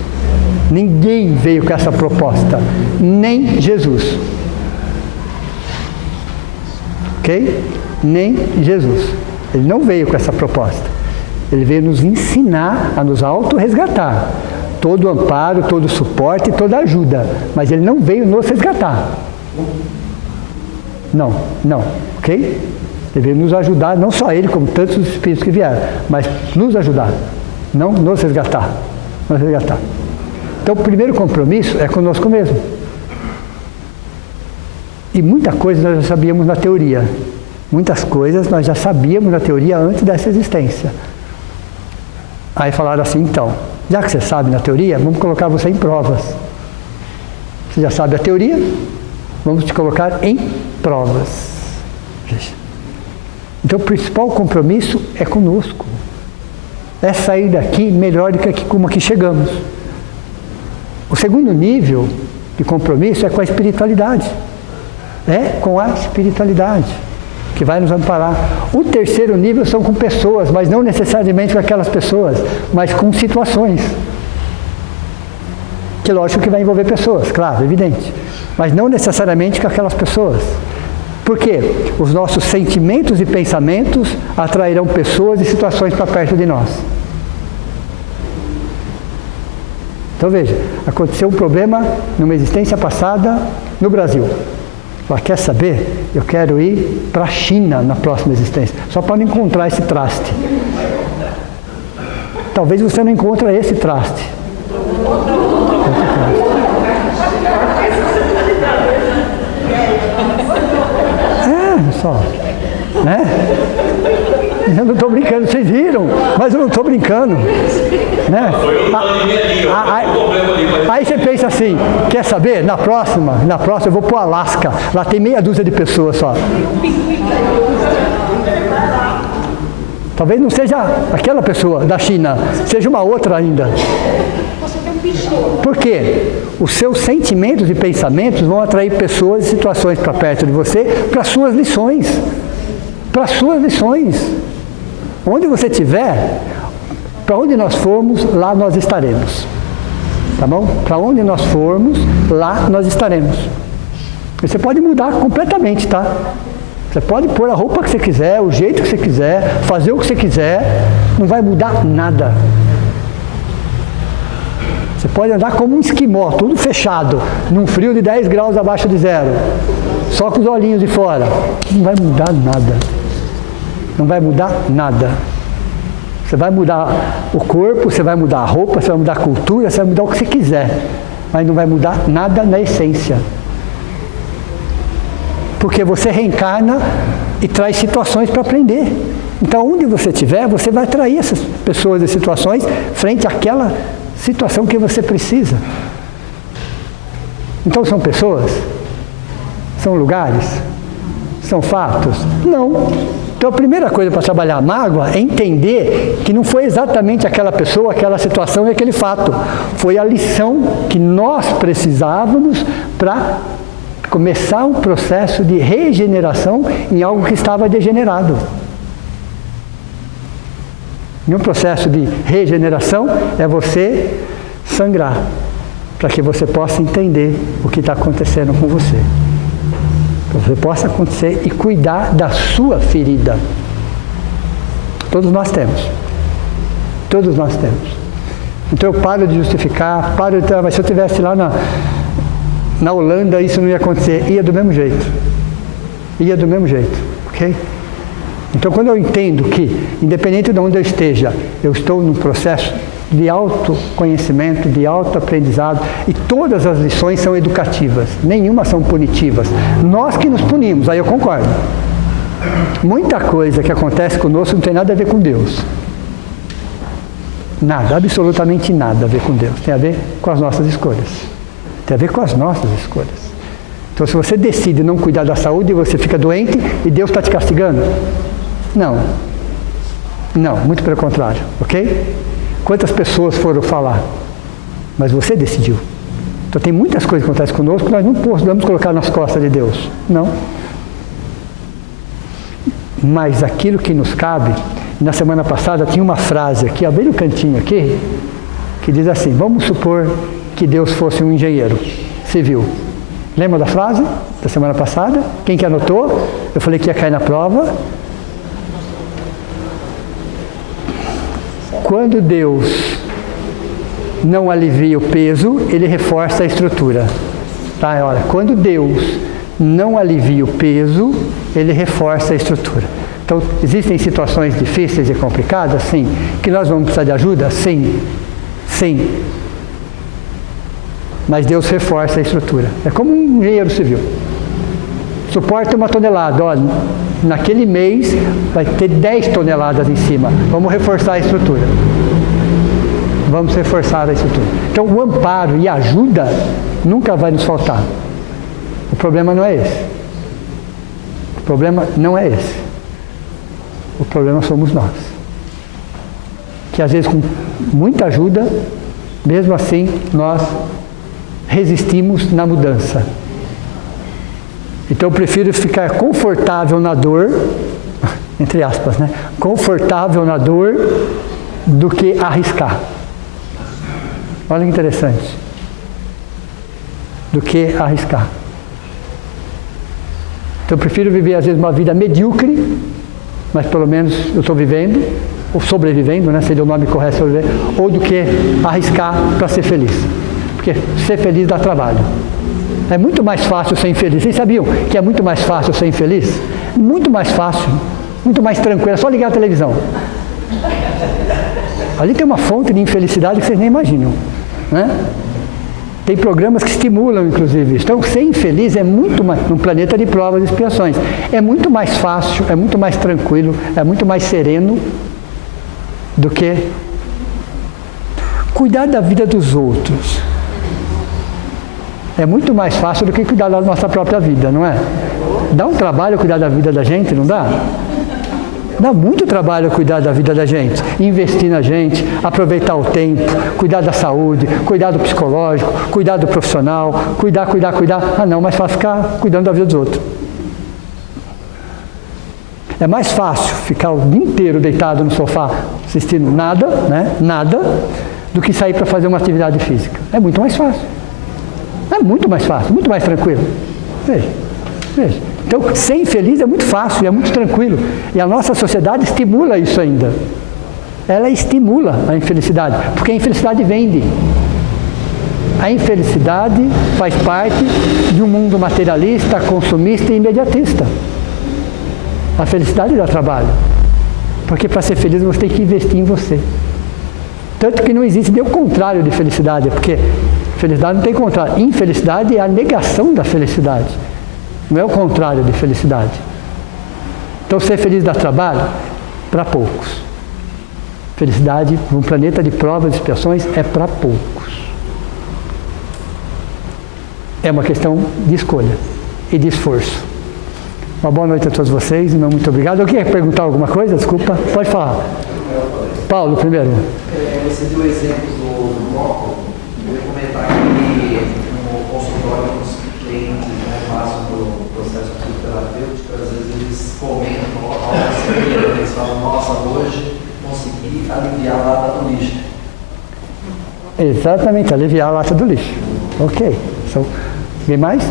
Ninguém veio com essa proposta, nem Jesus, ok? Nem Jesus, ele não veio com essa proposta. Ele veio nos ensinar a nos auto-resgatar. Todo o amparo, todo o suporte, toda a ajuda. Mas ele não veio nos resgatar. Não, ok? Ele veio nos ajudar, não só ele, como tantos espíritos que vieram, mas nos ajudar, não nos resgatar. Nos resgatar. Então, o primeiro compromisso é conosco mesmo. E muita coisa nós já sabíamos na teoria. Muitas coisas nós já sabíamos na teoria antes dessa existência. Aí falaram assim, então, já que você sabe na teoria, vamos colocar você em provas. Você já sabe a teoria, vamos te colocar em provas. Então o principal compromisso é conosco. É sair daqui melhor do que como aqui chegamos. O segundo nível de compromisso é com a espiritualidade. É com a espiritualidade que vai nos amparar. O terceiro nível são com pessoas, mas não necessariamente com aquelas pessoas, mas com situações. Que lógico que vai envolver pessoas, claro, evidente. Mas não necessariamente com aquelas pessoas. Por quê? Os nossos sentimentos e pensamentos atrairão pessoas e situações para perto de nós. Então veja, aconteceu um problema numa existência passada no Brasil. Ela quer saber? Eu quero ir para a China na próxima existência, só para não encontrar esse traste. Talvez você não encontre esse traste. Só, né? Eu não estou brincando, vocês viram, mas eu não estou brincando, né? Aí você pensa assim, quer saber? Na próxima eu vou para o Alasca, lá tem meia dúzia de pessoas só. Talvez não seja aquela pessoa da China, seja uma outra ainda. Por quê? Os seus sentimentos e pensamentos vão atrair pessoas e situações para perto de você, para suas lições. Para suas lições. Onde você estiver, para onde nós formos, lá nós estaremos. Tá bom? Para onde nós formos, lá nós estaremos. E você pode mudar completamente, tá? Você pode pôr a roupa que você quiser, o jeito que você quiser, fazer o que você quiser, não vai mudar nada. Você pode andar como um esquimó, tudo fechado, num frio de 10 graus abaixo de zero, só com os olhinhos de fora. Não vai mudar nada. Não vai mudar nada. Você vai mudar o corpo, você vai mudar a roupa, você vai mudar a cultura, você vai mudar o que você quiser, mas não vai mudar nada na essência. Porque você reencarna e traz situações para aprender. Então, onde você estiver, você vai atrair essas pessoas e situações frente àquela situação que você precisa. Então, são pessoas? São lugares? São fatos? Não. Então, a primeira coisa para trabalhar a mágoa é entender que não foi exatamente aquela pessoa, aquela situação e aquele fato. Foi a lição que nós precisávamos para começar um processo de regeneração em algo que estava degenerado. E um processo de regeneração é você sangrar, para que você possa entender o que está acontecendo com você. Para que você possa acontecer e cuidar da sua ferida. Todos nós temos. Todos nós temos. Então eu paro de justificar, mas se eu estivesse lá na Holanda, isso não ia acontecer. Ia do mesmo jeito. Ia do mesmo jeito. Ok? Então, quando eu entendo que, independente de onde eu esteja, eu estou num processo de autoconhecimento, de autoaprendizado, e todas as lições são educativas, nenhuma são punitivas. Nós que nos punimos, aí eu concordo. Muita coisa que acontece conosco não tem nada a ver com Deus. Nada, absolutamente nada a ver com Deus. Tem a ver com as nossas escolhas. Tem a ver com as nossas escolhas. Então, se você decide não cuidar da saúde, você fica doente e Deus está te castigando? Não. Não, muito pelo contrário, ok? Quantas pessoas foram falar? Mas você decidiu. Então, tem muitas coisas que acontecem conosco que nós não podemos colocar nas costas de Deus. Não. Mas aquilo que nos cabe, na semana passada tinha uma frase aqui, bem no cantinho aqui, que diz assim: vamos supor que Deus fosse um engenheiro civil. Lembra da frase da semana passada? Quem que anotou? Eu falei que ia cair na prova. Quando Deus não alivia o peso, Ele reforça a estrutura. Tá? Olha, quando Deus não alivia o peso, Ele reforça a estrutura. Então, existem situações difíceis e complicadas? Sim. Que nós vamos precisar de ajuda? Sim. Sim. Mas Deus reforça a estrutura. É como um engenheiro civil. Suporta 1 tonelada. Olha, naquele mês vai ter 10 toneladas em cima. Vamos reforçar a estrutura. Vamos reforçar a estrutura. Então, o amparo e a ajuda nunca vai nos faltar. O problema não é esse. O problema não é esse. O problema somos nós. Que às vezes com muita ajuda, mesmo assim, nós resistimos na mudança. Então eu prefiro ficar confortável na dor, entre aspas, né? Confortável na dor do que arriscar. Olha que interessante. Do que arriscar. Então eu prefiro viver às vezes uma vida medíocre, mas pelo menos eu estou vivendo, ou sobrevivendo, né? Seria o nome correto, sobreviver, ou do que arriscar para ser feliz. Porque ser feliz dá trabalho. É muito mais fácil ser infeliz. Vocês sabiam que é muito mais fácil ser infeliz? Muito mais fácil, muito mais tranquilo. É só ligar a televisão. Ali tem uma fonte de infelicidade que vocês nem imaginam, né? Tem programas que estimulam, inclusive. Então, ser infeliz é muito mais, num planeta de provas e expiações, é muito mais fácil, é muito mais tranquilo, é muito mais sereno do que cuidar da vida dos outros. É muito mais fácil do que cuidar da nossa própria vida, não é? Dá um trabalho cuidar da vida da gente, não dá? Dá muito trabalho cuidar da vida da gente, investir na gente, aproveitar o tempo, cuidar da saúde, cuidar do psicológico, cuidar do profissional, cuidar. Ah não, mais fácil ficar cuidando da vida dos outros. É mais fácil ficar o dia inteiro deitado no sofá assistindo nada, né? Nada, do que sair para fazer uma atividade física. É muito mais fácil. É muito mais fácil, muito mais tranquilo. Veja. Então, ser infeliz é muito fácil, é muito tranquilo. E a nossa sociedade estimula isso ainda. Ela estimula a infelicidade, porque a infelicidade vende. A infelicidade faz parte de um mundo materialista, consumista e imediatista. A felicidade dá trabalho. Porque para ser feliz você tem que investir em você. Tanto que não existe nem o contrário de felicidade, porque felicidade não tem contrário. Infelicidade é a negação da felicidade. Não é o contrário de felicidade. Então, ser feliz dá trabalho? Para poucos. Felicidade, num planeta de provas e expiações, é para poucos. É uma questão de escolha e de esforço. Uma boa noite a todos vocês, muito obrigado. Eu queria perguntar alguma coisa? Desculpa, pode falar. Paulo, primeiro. Você deu exemplo do bloco. Eu ia comentar que no consultório os clientes passam pelo processo psicoterapêutico, às vezes eles comentam algo assim, eles falam, nossa, hoje consegui aliviar a lata do lixo. Exatamente, aliviar a lata do lixo. Ok. Vem mais? Só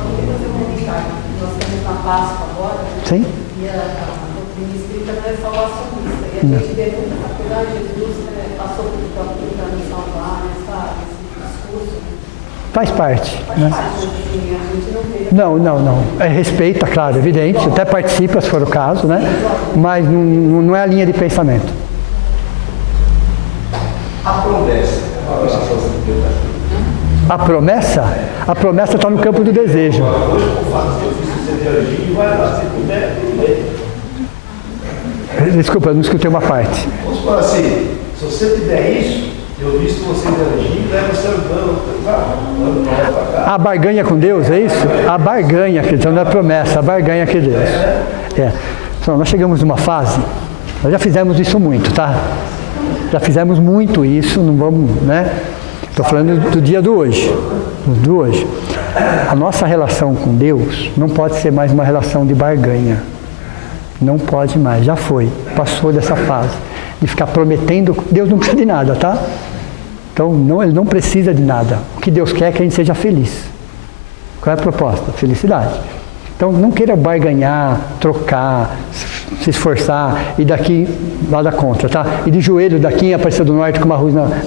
queria fazer um comentário. Nós estamos na Páscoa agora. Sim. E a doutrina espírita não é salvacionista. E a gente vê muita faculdade, Jesus passou por aquilo para nos salvar, esse discurso. Faz parte. Faz Né? parte, assim, a gente não vê. Não. Respeita, claro, evidente. Até participa, se for o caso, né? Mas não é a linha de pensamento. A promessa. A promessa está no campo do desejo. Desculpa, eu não escutei uma parte. Vamos falar assim, se você fizer isso, eu visto você interagir, leva você andando para cá. A barganha com Deus, é isso? A barganha, então não é promessa, a barganha com Deus. Então, nós chegamos numa fase, nós já fizemos isso muito, tá? Já fizemos muito isso, não vamos, né? Estou falando do dia do hoje. A nossa relação com Deus não pode ser mais uma relação de barganha. Não pode mais, já foi, passou dessa fase. De ficar prometendo, Deus não precisa de nada, tá? Então, Ele não precisa de nada. O que Deus quer é que a gente seja feliz. Qual é a proposta? Felicidade. Então, não queira barganhar, trocar, se esforçar e daqui nada contra, tá? E de joelho daqui em Aparecida do Norte com uma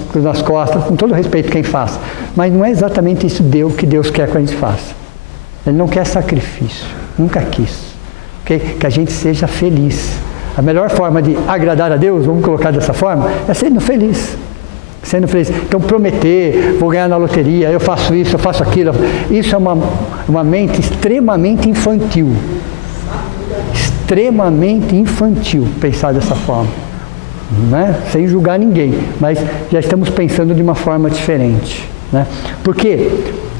cruz nas costas, com todo respeito quem faça. Mas não é exatamente isso que Deus quer que a gente faça. Ele não quer sacrifício, nunca quis. Okay? Que a gente seja feliz. A melhor forma de agradar a Deus, vamos colocar dessa forma, é sendo feliz. Sendo feliz. Então, prometer, vou ganhar na loteria, eu faço isso, eu faço aquilo. Isso é uma mente extremamente infantil. Extremamente infantil pensar dessa forma. Né? Sem julgar ninguém, mas já estamos pensando de uma forma diferente. Né? Porque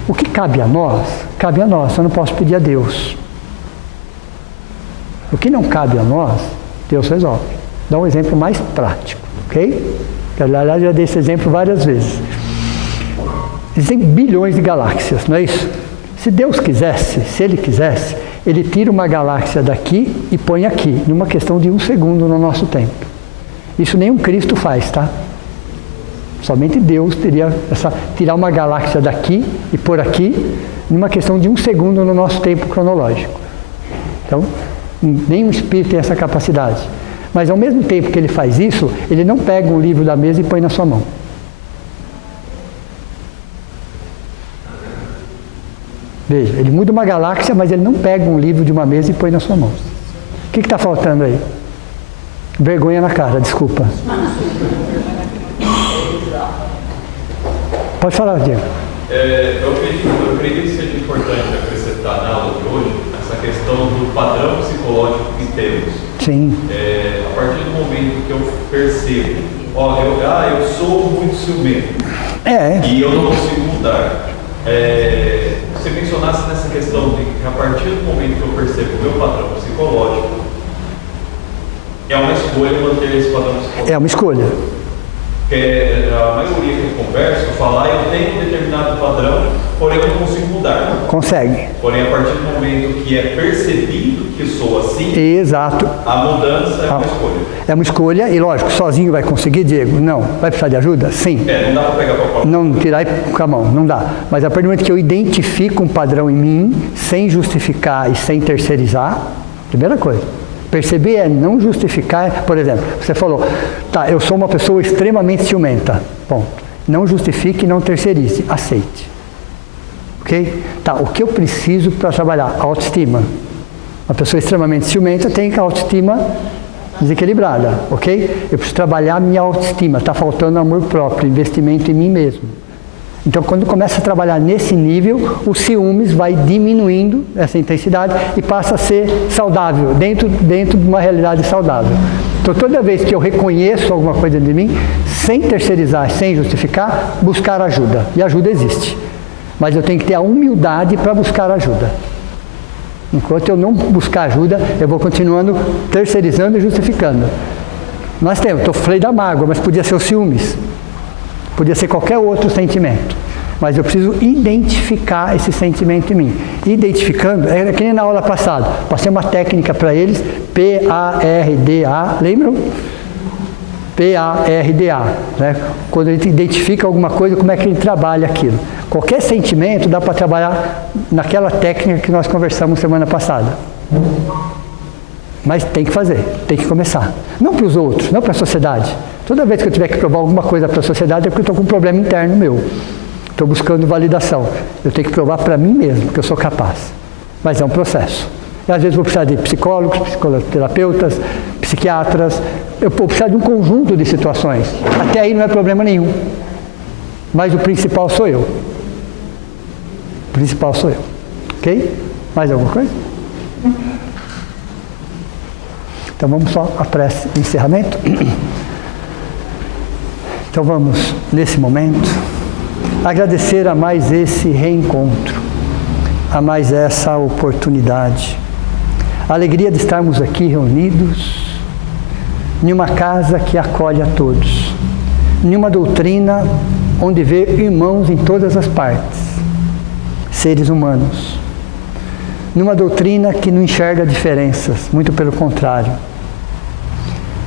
o que cabe a nós, eu não posso pedir a Deus. O que não cabe a nós, Deus resolve. Dá um exemplo mais prático, ok? Aliás, já dei esse exemplo várias vezes. Existem bilhões de galáxias, não é isso? Se Deus quisesse, se Ele quisesse, Ele tira uma galáxia daqui e põe aqui, numa questão de 1 segundo no nosso tempo. Isso nenhum Cristo faz, tá? Somente Deus teria tirar uma galáxia daqui e pôr aqui, numa questão de 1 segundo no nosso tempo cronológico. Então, nenhum espírito tem essa capacidade. Mas ao mesmo tempo que ele faz isso, ele não pega um livro da mesa e põe na sua mão. Veja, ele muda uma galáxia, mas ele não pega um livro de uma mesa e põe na sua mão. O que está faltando aí? Vergonha na cara, desculpa. Pode falar, Diego. Eu acredito que seja importante acrescentar na aula de hoje essa questão do padrão psicológico que temos. Sim. A partir do momento que eu percebo, eu sou muito ciumento e eu não consigo mudar. Você mencionasse nessa questão de que a partir do momento que eu percebo o meu padrão psicológico, é uma escolha manter esse padrão psicológico. É uma escolha. Porque a maioria que eu converso fala, eu tenho um determinado padrão, porém eu não consigo mudar. Consegue. Porém, a partir do momento que é percebido que sou assim, exato, a mudança é uma escolha. É uma escolha, e lógico, sozinho vai conseguir, Diego? Não. Vai precisar de ajuda? Sim. Não dá para pegar com a mão. Não tirar com a mão, não dá. Mas a partir do momento que eu identifico um padrão em mim, sem justificar e sem terceirizar, primeira coisa. Perceber é não justificar. Por exemplo, você falou, tá, eu sou uma pessoa extremamente ciumenta. Bom, não justifique e não terceirize, aceite. Ok? Tá, o que eu preciso para trabalhar? Autoestima. Uma pessoa extremamente ciumenta tem a autoestima desequilibrada, ok? Eu preciso trabalhar minha autoestima, está faltando amor próprio, investimento em mim mesmo. Então, quando começa a trabalhar nesse nível, o ciúmes vai diminuindo essa intensidade e passa a ser saudável, dentro de uma realidade saudável. Então, toda vez que eu reconheço alguma coisa de mim, sem terceirizar, sem justificar, buscar ajuda. E ajuda existe. Mas eu tenho que ter a humildade para buscar ajuda. Enquanto eu não buscar ajuda, eu vou continuando terceirizando e justificando. Nós temos, eu falei da mágoa, mas podia ser o ciúmes. Podia ser qualquer outro sentimento. Mas eu preciso identificar esse sentimento em mim. Identificando, é que nem na aula passada. Passei uma técnica para eles, PARDA, lembram? PARDA. Né? Quando a gente identifica alguma coisa, como é que a gente trabalha aquilo. Qualquer sentimento dá para trabalhar naquela técnica que nós conversamos semana passada. Mas tem que fazer, tem que começar. Não para os outros, não para a sociedade. Toda vez que eu tiver que provar alguma coisa para a sociedade é porque eu estou com um problema interno meu. Estou buscando validação. Eu tenho que provar para mim mesmo que eu sou capaz. Mas é um processo. E às vezes vou precisar de psicólogos, psicoterapeutas, psiquiatras. Eu vou precisar de um conjunto de situações. Até aí não é problema nenhum. Mas o principal sou eu. O principal sou eu. Ok? Mais alguma coisa? Então vamos só a prece de encerramento. Então vamos, nesse momento, agradecer a mais esse reencontro, a mais essa oportunidade. A alegria de estarmos aqui reunidos, em uma casa que acolhe a todos, em uma doutrina onde vê irmãos em todas as partes, seres humanos. Numa doutrina que não enxerga diferenças, muito pelo contrário.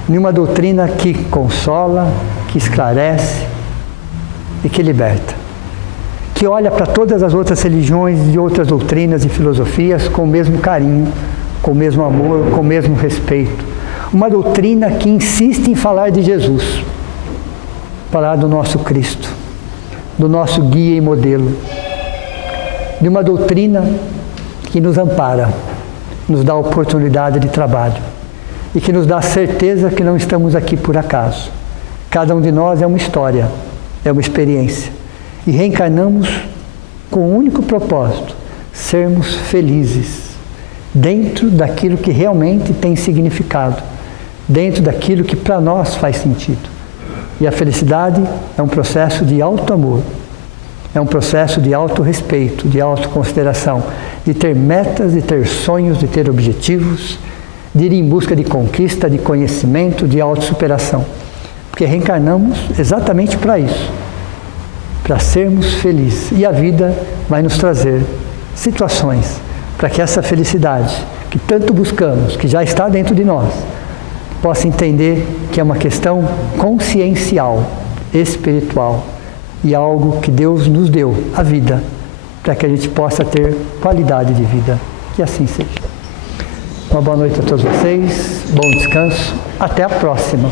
Numa doutrina que consola, que esclarece e que liberta. Que olha para todas as outras religiões e outras doutrinas e filosofias com o mesmo carinho, com o mesmo amor, com o mesmo respeito. Uma doutrina que insiste em falar de Jesus, falar do nosso Cristo, do nosso guia e modelo. De uma doutrina que nos ampara, nos dá oportunidade de trabalho e que nos dá certeza que não estamos aqui por acaso. Cada um de nós é uma história, é uma experiência. E reencarnamos com o único propósito, sermos felizes, dentro daquilo que realmente tem significado, dentro daquilo que para nós faz sentido. E a felicidade é um processo de auto-amor, é um processo de auto-respeito, de autoconsideração, de ter metas, de ter sonhos, de ter objetivos, de ir em busca de conquista, de conhecimento, de autossuperação. Porque reencarnamos exatamente para isso, para sermos felizes. E a vida vai nos trazer situações para que essa felicidade que tanto buscamos, que já está dentro de nós, possa entender que é uma questão consciencial, espiritual e algo que Deus nos deu, a vida, para que a gente possa ter qualidade de vida. Que assim seja. Uma boa noite a todos vocês, bom descanso, até a próxima.